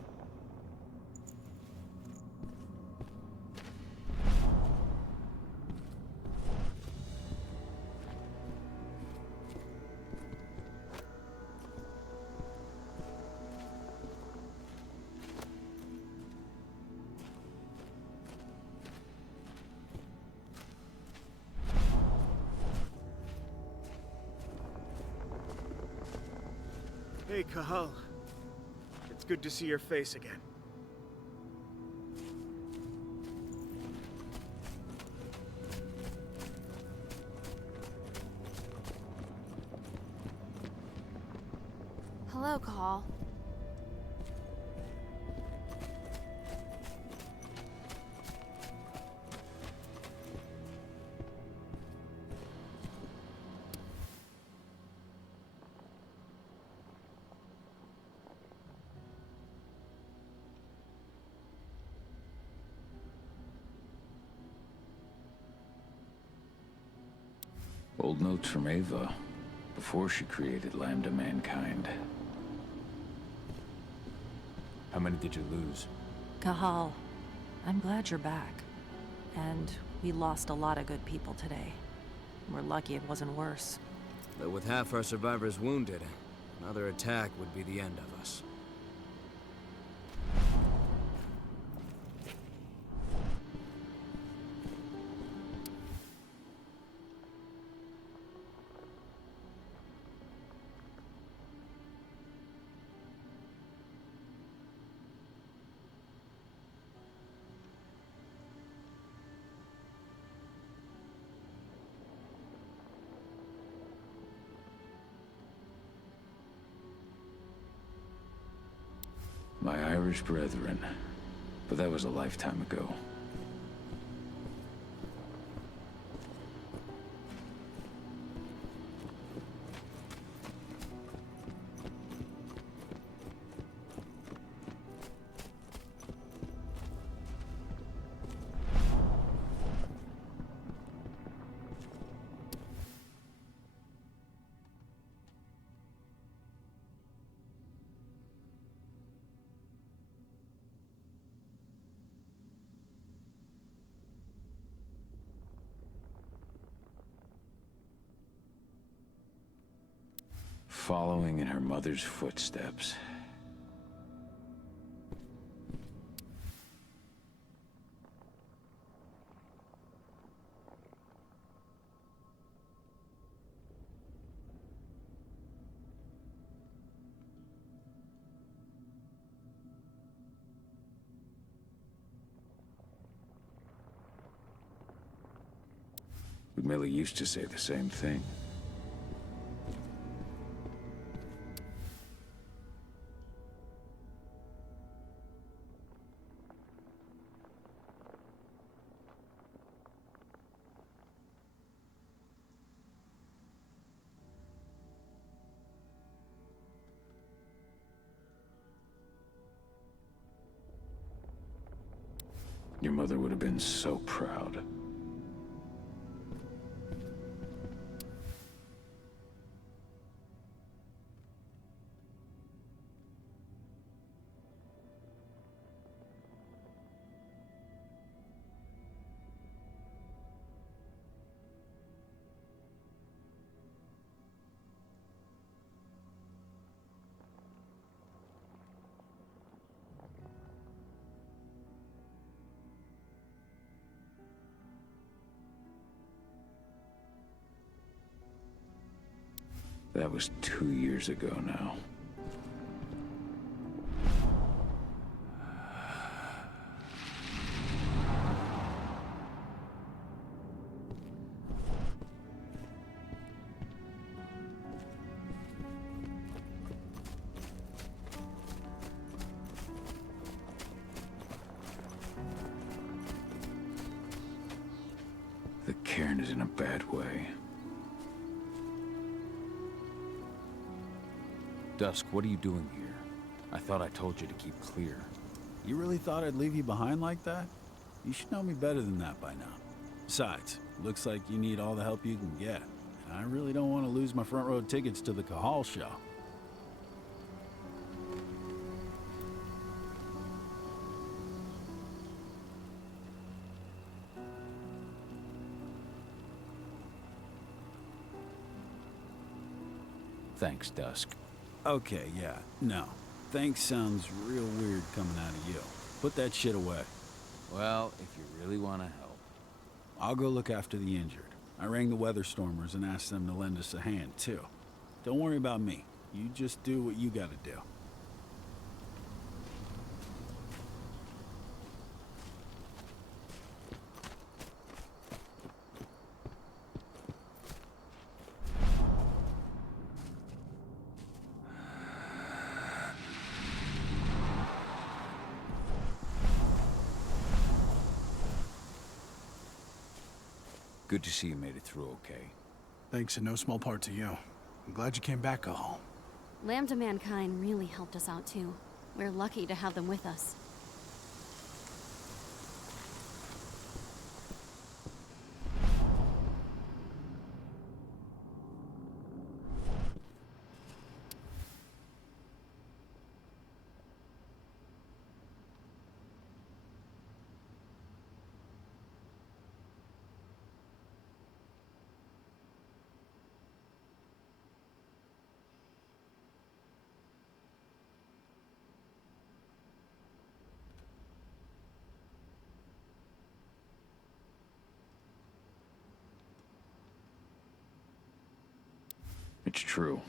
Hey, Cahal. It's good to see your face again. Hello, Cahal. Old notes from Ava, before she created Lambda Mankind. How many did you lose? Cahal, I'm glad you're back. And we lost a lot of good people today. We're lucky it wasn't worse. But with half our survivors wounded, another attack would be the end of us. My Irish brethren. But that was a lifetime ago. Following in her mother's footsteps. Ludmilla used to say the same thing. Your mother would have been so proud. That was 2 years ago now. The cairn is in a bad way. Dusk, what are you doing here? I thought I told you to keep clear. You really thought I'd leave you behind like that? You should know me better than that by now. Besides, looks like you need all the help you can get. And I really don't want to lose my front row tickets to the Cahal show. Thanks, Dusk. Okay, yeah, no. Thanks sounds real weird coming out of you. Put that shit away. Well, if you really want to help. I'll go look after the injured. I rang the Weatherstormers and asked them to lend us a hand, too. Don't worry about me. You just do what you gotta do. Good to see you made it through okay. Thanks in no small part to you. I'm glad you came back, Cahal. Lambda Mankind really helped us out too. We're lucky to have them with us. It's true.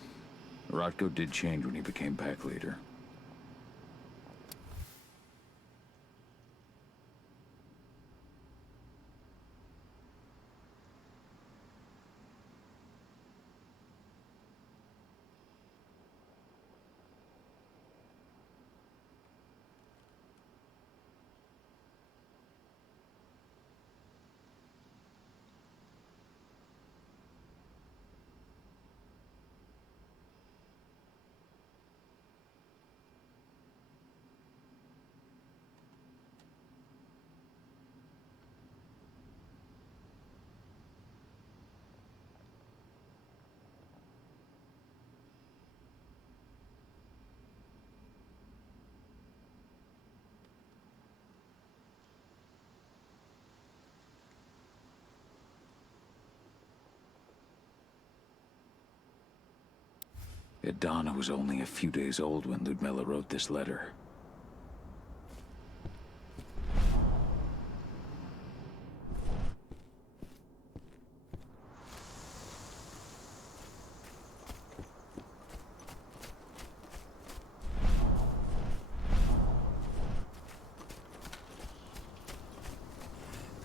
Rotko did change when he became pack leader. Donna was only a few days old when Ludmilla wrote this letter.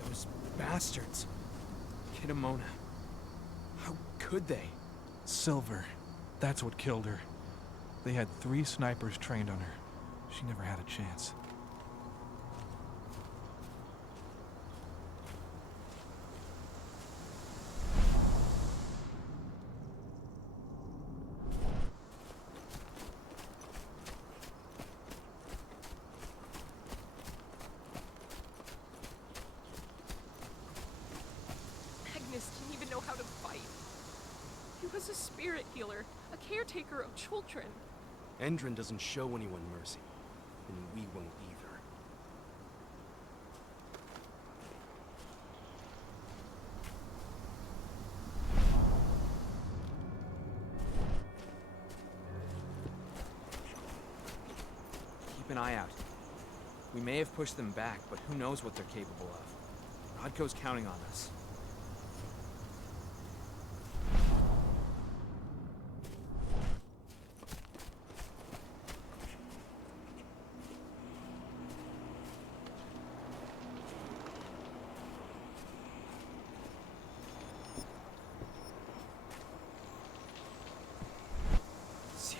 Those bastards. Kitamona. How could they? Silver. That's what killed her. They had 3 snipers trained on her. She never had a chance. Magnus didn't even know how to fight. He was a spirit healer, a caretaker of children. Endron doesn't show anyone mercy, and we won't either. Keep an eye out. We may have pushed them back, but who knows what they're capable of. Rodko's counting on us.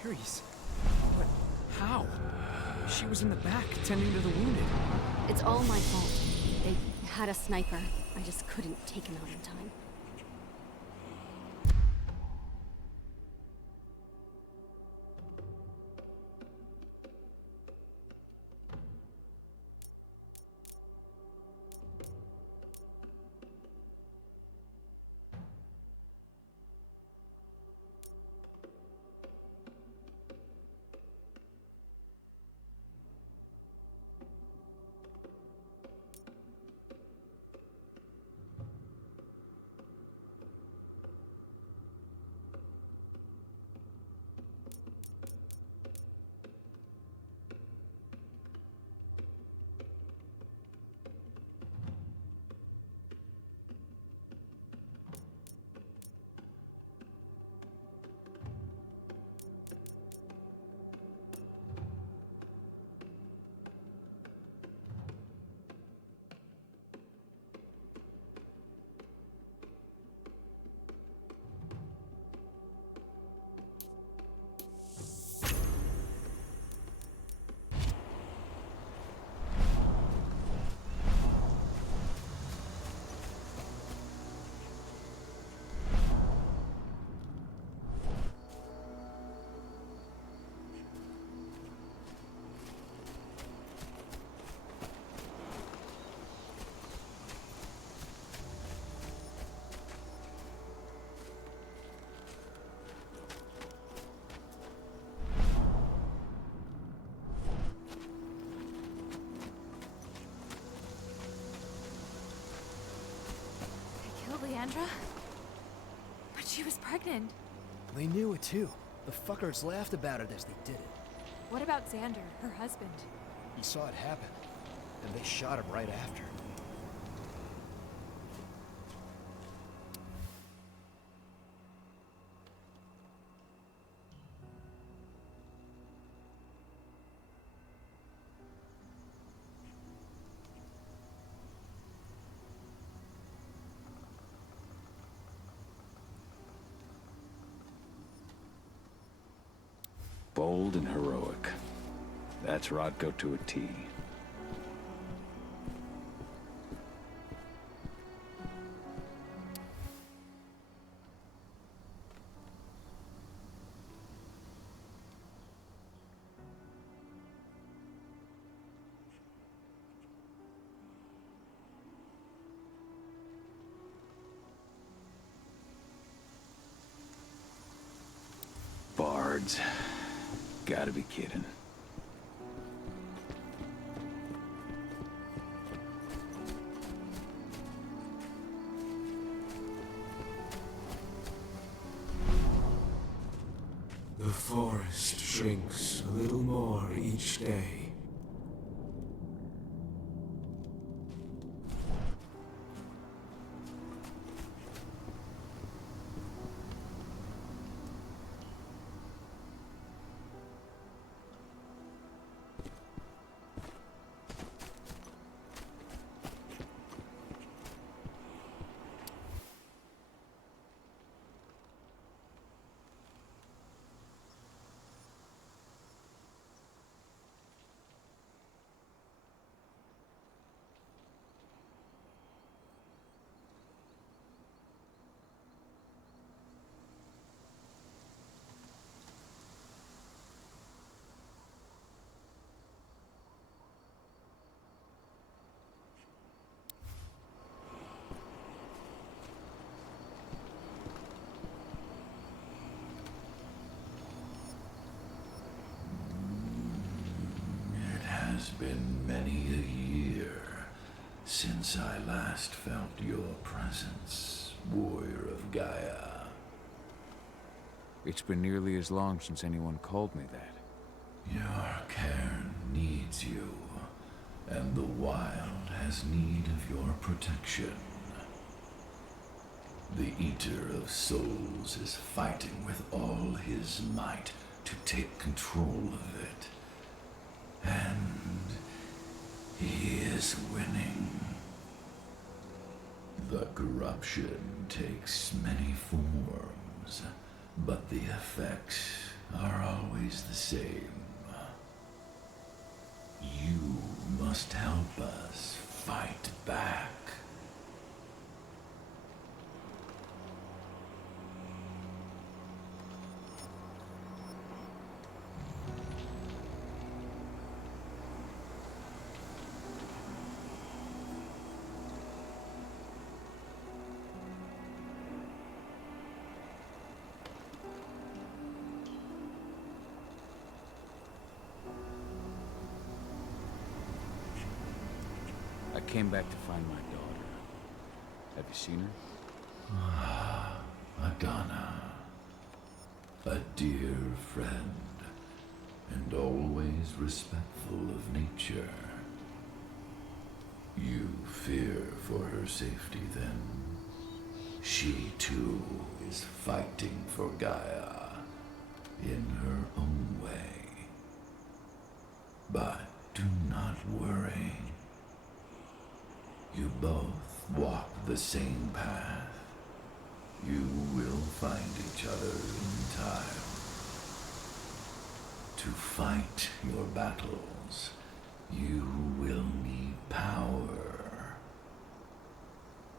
Ares. But how? She was in the back, tending to the wounded. It's all my fault. They had a sniper. I just couldn't take him out in time. Leandra? But she was pregnant. They knew it too. The fuckers laughed about it as they did it. What about Xander, her husband? He saw it happen, and they shot him right after. Bold and heroic. That's Rodko to a T. Bards. Gotta be kidding. The forest shrinks a little more each day. It's been many a year since I last felt your presence, warrior of Gaia. It's been nearly as long since anyone called me that. Your cairn needs you, and the wild has need of your protection. The Eater of Souls is fighting with all his might to take control of it. And he is winning. The corruption takes many forms, but the effects are always the same. You must help us fight back. I came back to find my daughter. Have you seen her? Ah, Madonna. A dear friend, and always respectful of nature. You fear for her safety, then? She, too, is fighting for Gaia, in her own way. But do not worry. You both walk the same path. You will find each other in time. To fight your battles, you will need power.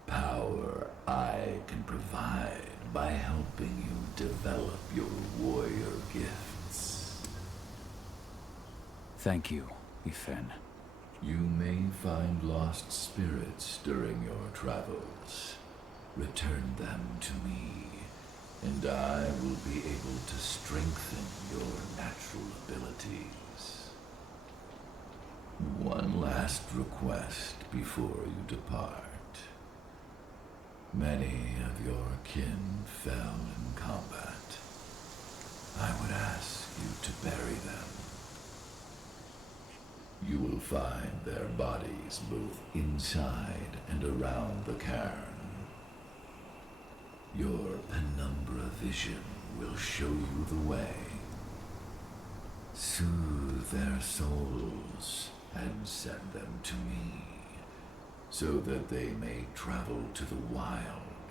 Power I can provide by helping you develop your warrior gifts. Thank you, Yfen. You may find lost spirits during your travels. Return them to me, and I will be able to strengthen your natural abilities. One last request before you depart. Many of your kin fell in combat. I would ask you to bury them. You will find their bodies both inside and around the cairn. Your penumbra vision will show you the way. Soothe their souls and send them to me, so that they may travel to the wild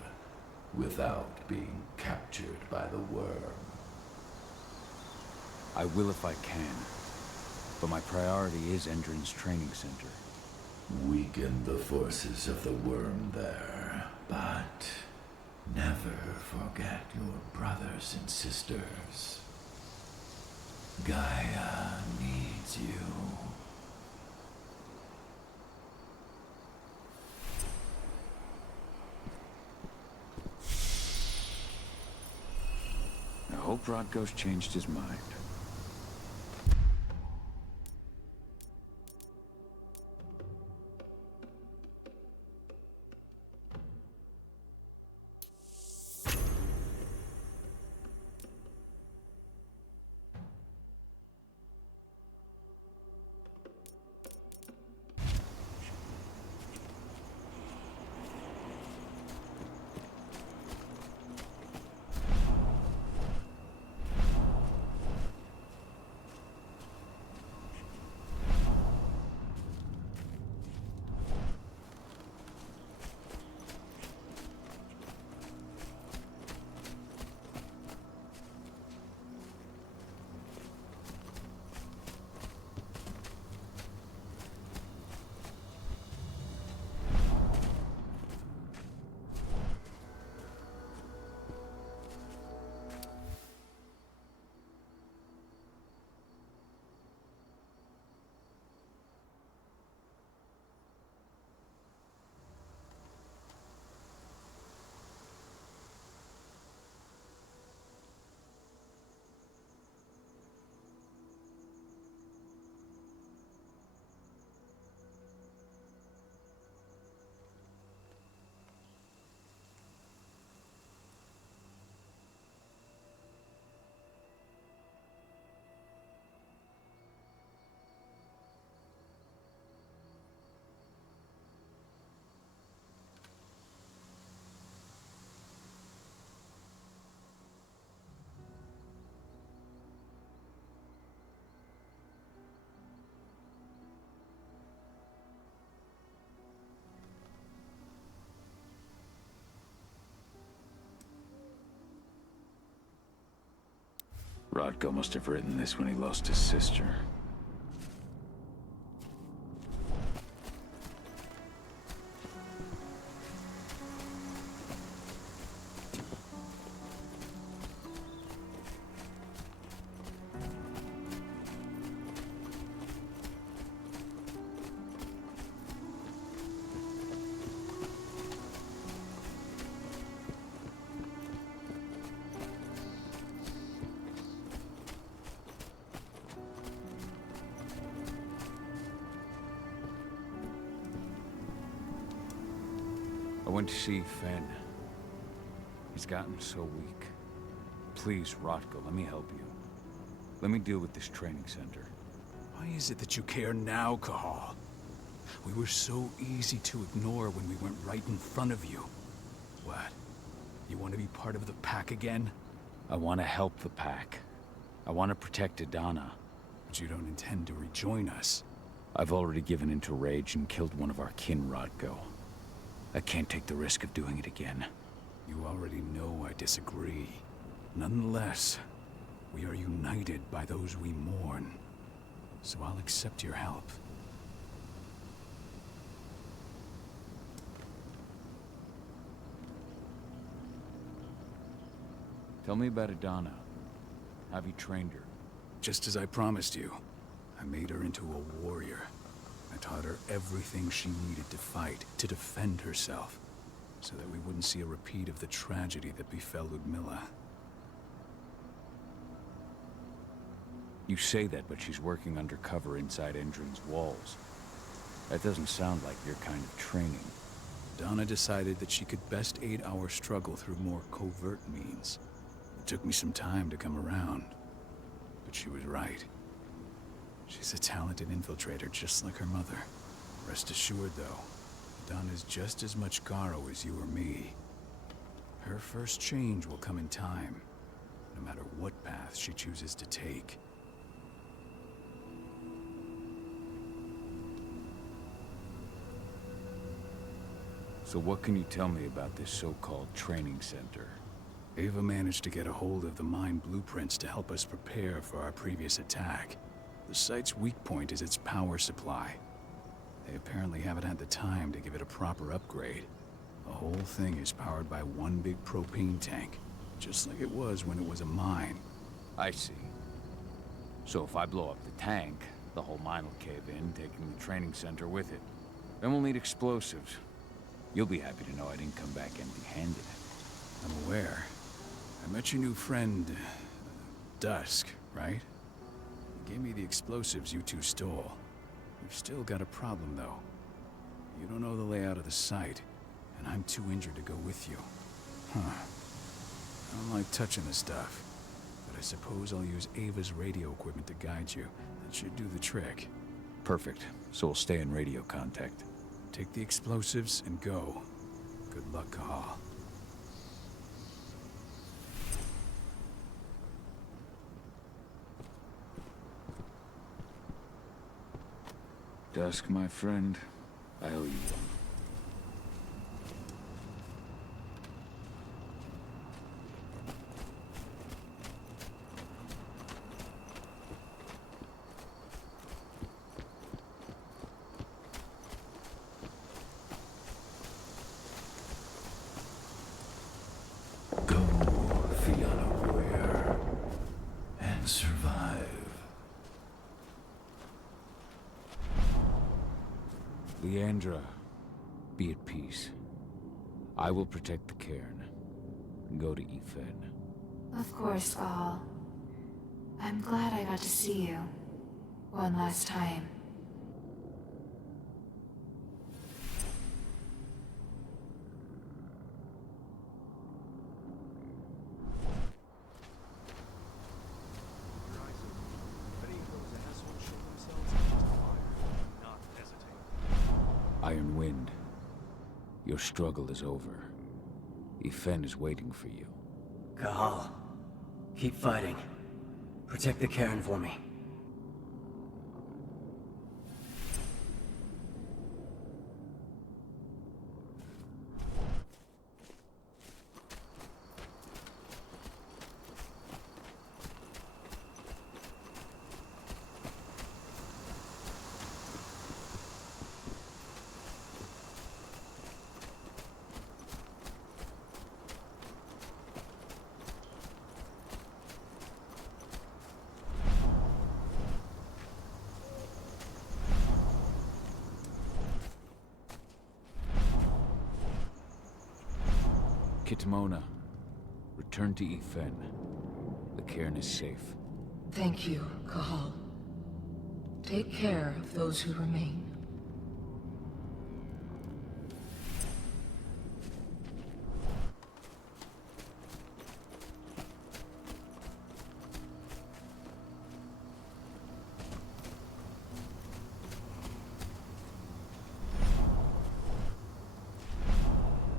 without being captured by the worm. I will if I can. But my priority is Endron's training center. Weaken the forces of the worm there, but never forget your brothers and sisters. Gaia needs you. I hope Rodko's changed his mind. Rodko must have written this when he lost his sister. I went to see Fen. He's gotten so weak. Please, Rodko, let me help you. Let me deal with this training center. Why is it that you care now, Cahal? We were so easy to ignore when we went right in front of you. What? You want to be part of the pack again? I want to help the pack. I want to protect Adana. But you don't intend to rejoin us. I've already given in to rage and killed one of our kin, Rodko. I can't take the risk of doing it again. You already know I disagree. Nonetheless, we are united by those we mourn. So I'll accept your help. Tell me about Adana. Have you trained her? Just as I promised you, I made her into a warrior. I taught her everything she needed to fight, to defend herself, so that we wouldn't see a repeat of the tragedy that befell Ludmilla. You say that, but she's working undercover inside Endron's walls. That doesn't sound like your kind of training. Donna decided that she could best aid our struggle through more covert means. It took me some time to come around, but she was right. She's a talented infiltrator, just like her mother. Rest assured, though, Donna's just as much Garo as you or me. Her first change will come in time, no matter what path she chooses to take. So what can you tell me about this so-called training center? Ava managed to get a hold of the mine blueprints to help us prepare for our previous attack. The site's weak point is its power supply. They apparently haven't had the time to give it a proper upgrade. The whole thing is powered by one big propane tank, just like it was when it was a mine. I see. So if I blow up the tank, the whole mine will cave in, taking the training center with it. Then we'll need explosives. You'll be happy to know I didn't come back empty-handed. I'm aware. I met your new friend, Dusk, right? He gave me the explosives you two stole. We've still got a problem, though. You don't know the layout of the site, and I'm too injured to go with you. Huh. I don't like touching the stuff, but I suppose I'll use Ava's radio equipment to guide you. That should do the trick. Perfect. So we'll stay in radio contact. Take the explosives and go. Good luck, Cahal. Dusk, my friend, I owe you one. Go, Fianna Warrior, and survive. Leandra, be at peace. I will protect the cairn. Go to Efen. Of course, Gahal. I'm glad I got to see you. One last time. Iron Wind, your struggle is over. Efen is waiting for you. Cahal, keep fighting. Protect the cairn for me. Kitamona, return to Ifen. The cairn is safe. Thank you, Kahal. Take care of those who remain.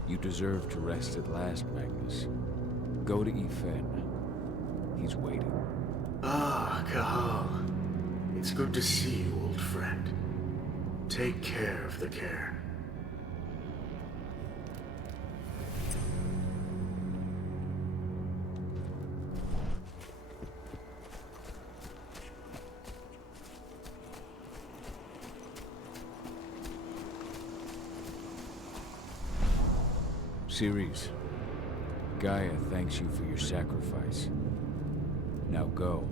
You deserve to rest at last, Magnus. Go to Ifen. He's waiting. Ah, Kahal. It's good to see you, old friend. Take care of the cairn. Ceres, Gaia thanks you for your sacrifice. Now go.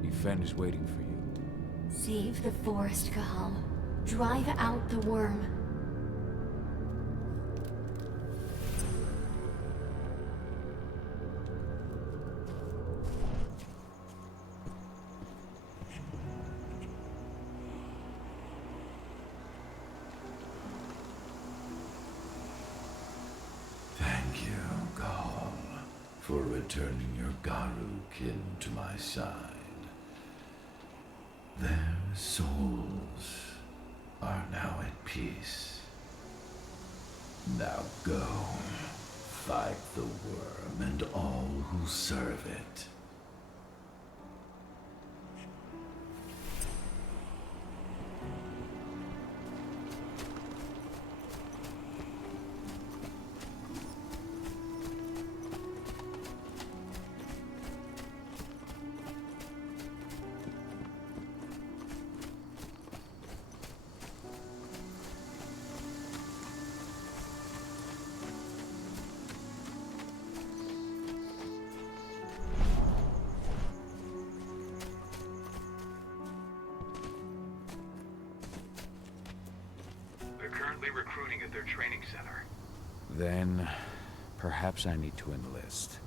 Ifen is waiting for you. Save the forest, Kahal. Drive out the worm. Thank you, Ghaul, for returning your Garu kin to my side. Their souls are now at peace. Now go, fight the worm and all who serve it. They're currently recruiting at their training center. Then, perhaps I need to enlist.